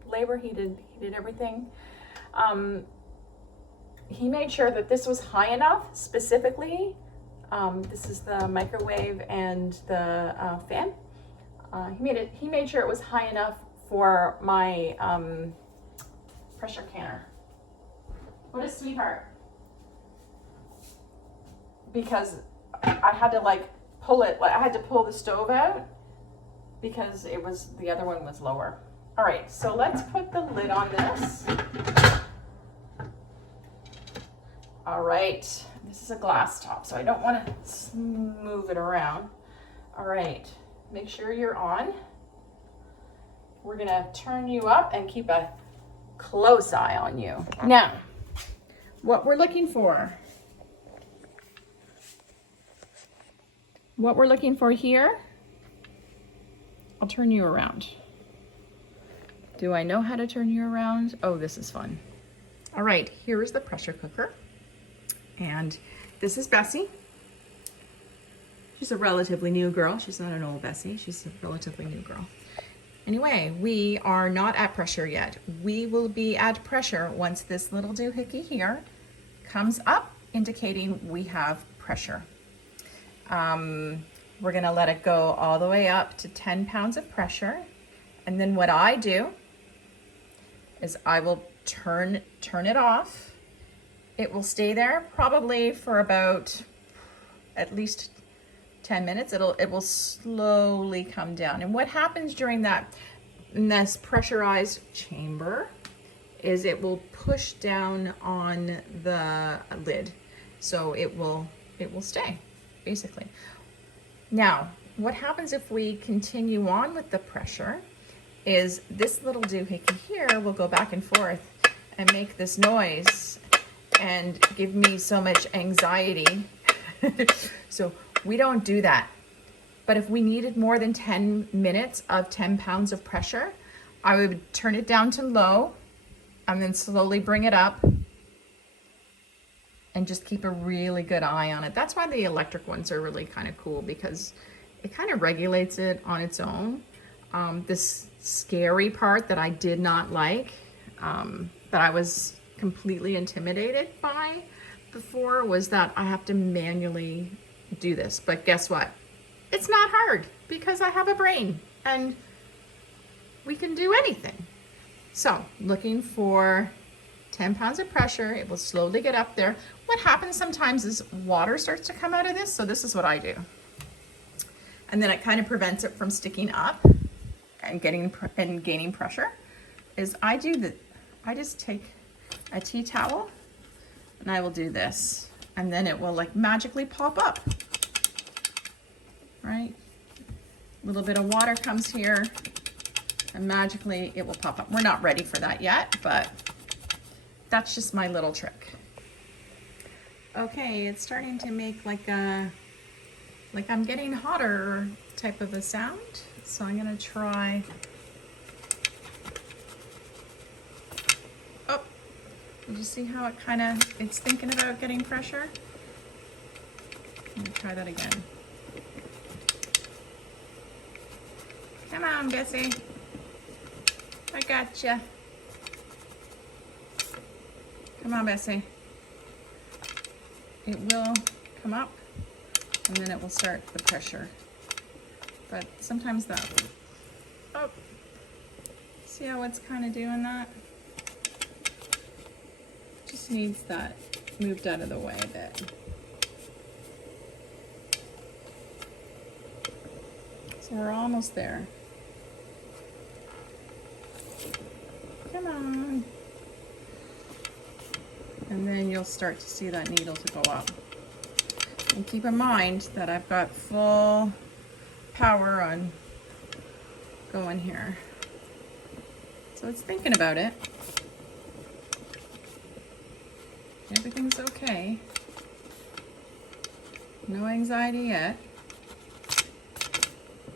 labor. He did everything. He made sure that this was high enough, specifically. This is the microwave and the fan. He made sure it was high enough for my pressure canner. What a sweetheart. Because I had to pull it, I had to pull the stove out because the other one was lower. All right, so let's put the lid on this. All right, this is a glass top, so I don't want to move it around. All right, make sure you're on. We're gonna turn you up and keep a close eye on you. Now, what we're looking for here, I'll turn you around. Do I know how to turn you around? Oh, this is fun. All right, here is the pressure cooker. And this is Bessie. She's a relatively new girl. She's not an old Bessie. She's a relatively new girl. Anyway, we are not at pressure yet. We will be at pressure once this little doohickey here comes up, indicating we have pressure. We're gonna let it go all the way up to 10 pounds of pressure. And then what I do is I will turn it off. It will stay there probably for about at least 10 minutes. It will slowly come down. And what happens during in this pressurized chamber is it will push down on the lid. So it will stay, basically. Now, what happens if we continue on with the pressure is this little doohickey here will go back and forth and make this noise and give me so much anxiety. So we don't do that. But if we needed more than 10 minutes of 10 pounds of pressure, I would turn it down to low and then slowly bring it up and just keep a really good eye on it. That's why the electric ones are really kind of cool, because it kind of regulates it on its own. This scary part that I did not like, that I was completely intimidated by before, was that I have to manually do this. But guess what? It's not hard, because I have a brain and we can do anything. So looking for 10 pounds of pressure, it will slowly get up there. What happens sometimes is water starts to come out of this. So this is what I do. And then it kind of prevents it from sticking up and gaining pressure, is I just take a tea towel and I will do this, and then it will like magically pop up, right? A little bit of water comes here and magically it will pop up. We're not ready for that yet, but that's just my little trick. Okay, it's starting to make like I'm getting hotter type of a sound. So I'm gonna try. Oh, did you see how it's thinking about getting pressure? Let me try that again. Come on, Bessie. I gotcha. Come on, Bessie. It will come up and then it will start the pressure. But sometimes oh, see how it's kind of doing that? Just needs that moved out of the way a bit. So we're almost there. Come on. And then you'll start to see that needle to go up. And keep in mind that I've got full power on going here. So it's thinking about it. Everything's okay. No anxiety yet.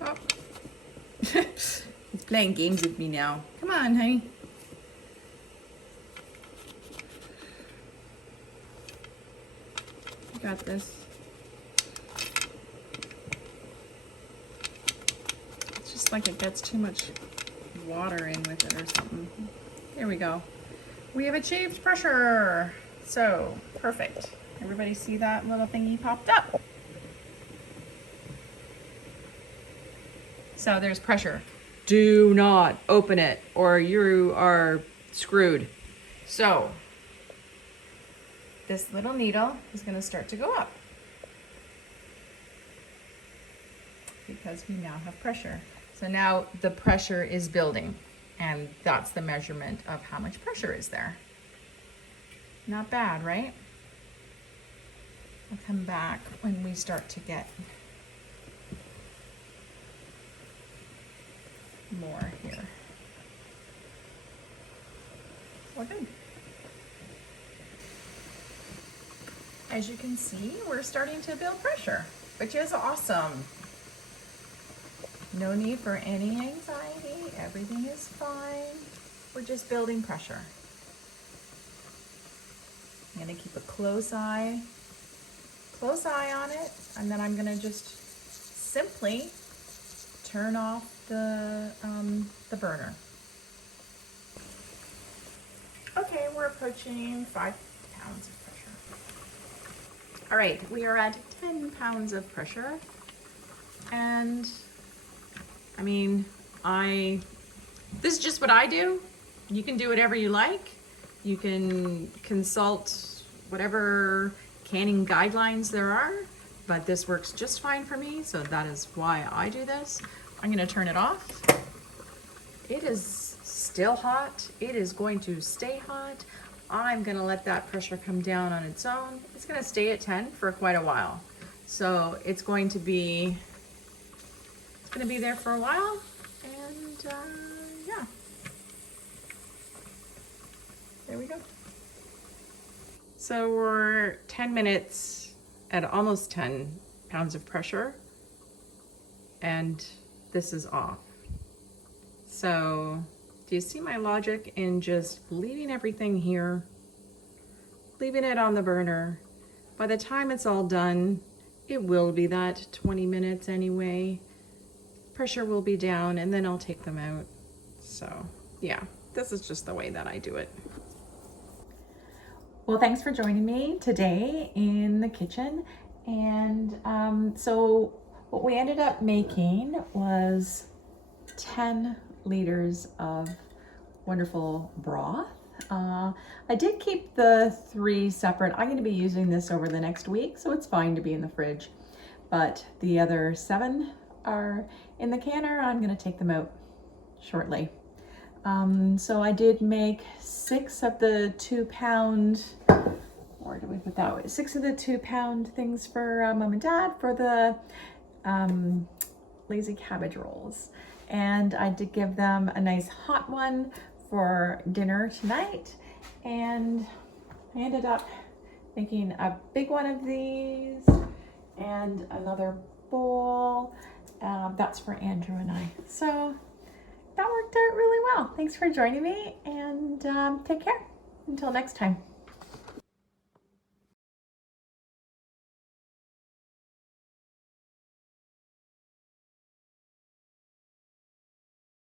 Oh. It's playing games with me now. Come on, honey. You got this. Like it gets too much water in with it or something. There we go. We have achieved pressure. So perfect. Everybody see that little thingy popped up? So there's pressure. Do not open it or you are screwed. So this little needle is going to start to go up because we now have pressure. So now the pressure is building, and that's the measurement of how much pressure is there. Not bad, right? I'll come back when we start to get more here. Well, good. As you can see, we're starting to build pressure, which is awesome. No need for any anxiety. Everything is fine. We're just building pressure. I'm gonna keep a close eye on it, and then I'm gonna just simply turn off the burner. Okay, we're approaching 5 pounds of pressure. All right, we are at 10 pounds of pressure, and I mean, this is just what I do. You can do whatever you like. You can consult whatever canning guidelines there are, but this works just fine for me, so that is why I do this. I'm gonna turn it off. It is still hot. It is going to stay hot. I'm gonna let that pressure come down on its own. It's gonna stay at 10 for quite a while. So it's going to be there for a while, and yeah. There we go. So we're 10 minutes at almost 10 pounds of pressure, and this is off. So do you see my logic in just leaving everything here, leaving it on the burner? By the time it's all done, it will be that 20 minutes anyway. Pressure will be down, and then I'll take them out. So yeah, this is just the way that I do it. Well, thanks for joining me today in the kitchen. And so what we ended up making was 10 liters of wonderful broth. I did keep the 3 separate. I'm going to be using this over the next week, so it's fine to be in the fridge. But the other 7 are in the canner. I'm going to take them out shortly. So I did make 6 of the 2 pound, where do we put that? 6 of the 2 pound things for mom and dad for the lazy cabbage rolls. And I did give them a nice hot one for dinner tonight. And I ended up making a big one of these and another bowl. That's for Andrew and I. So that worked out really well. Thanks for joining me, and take care. Until next time.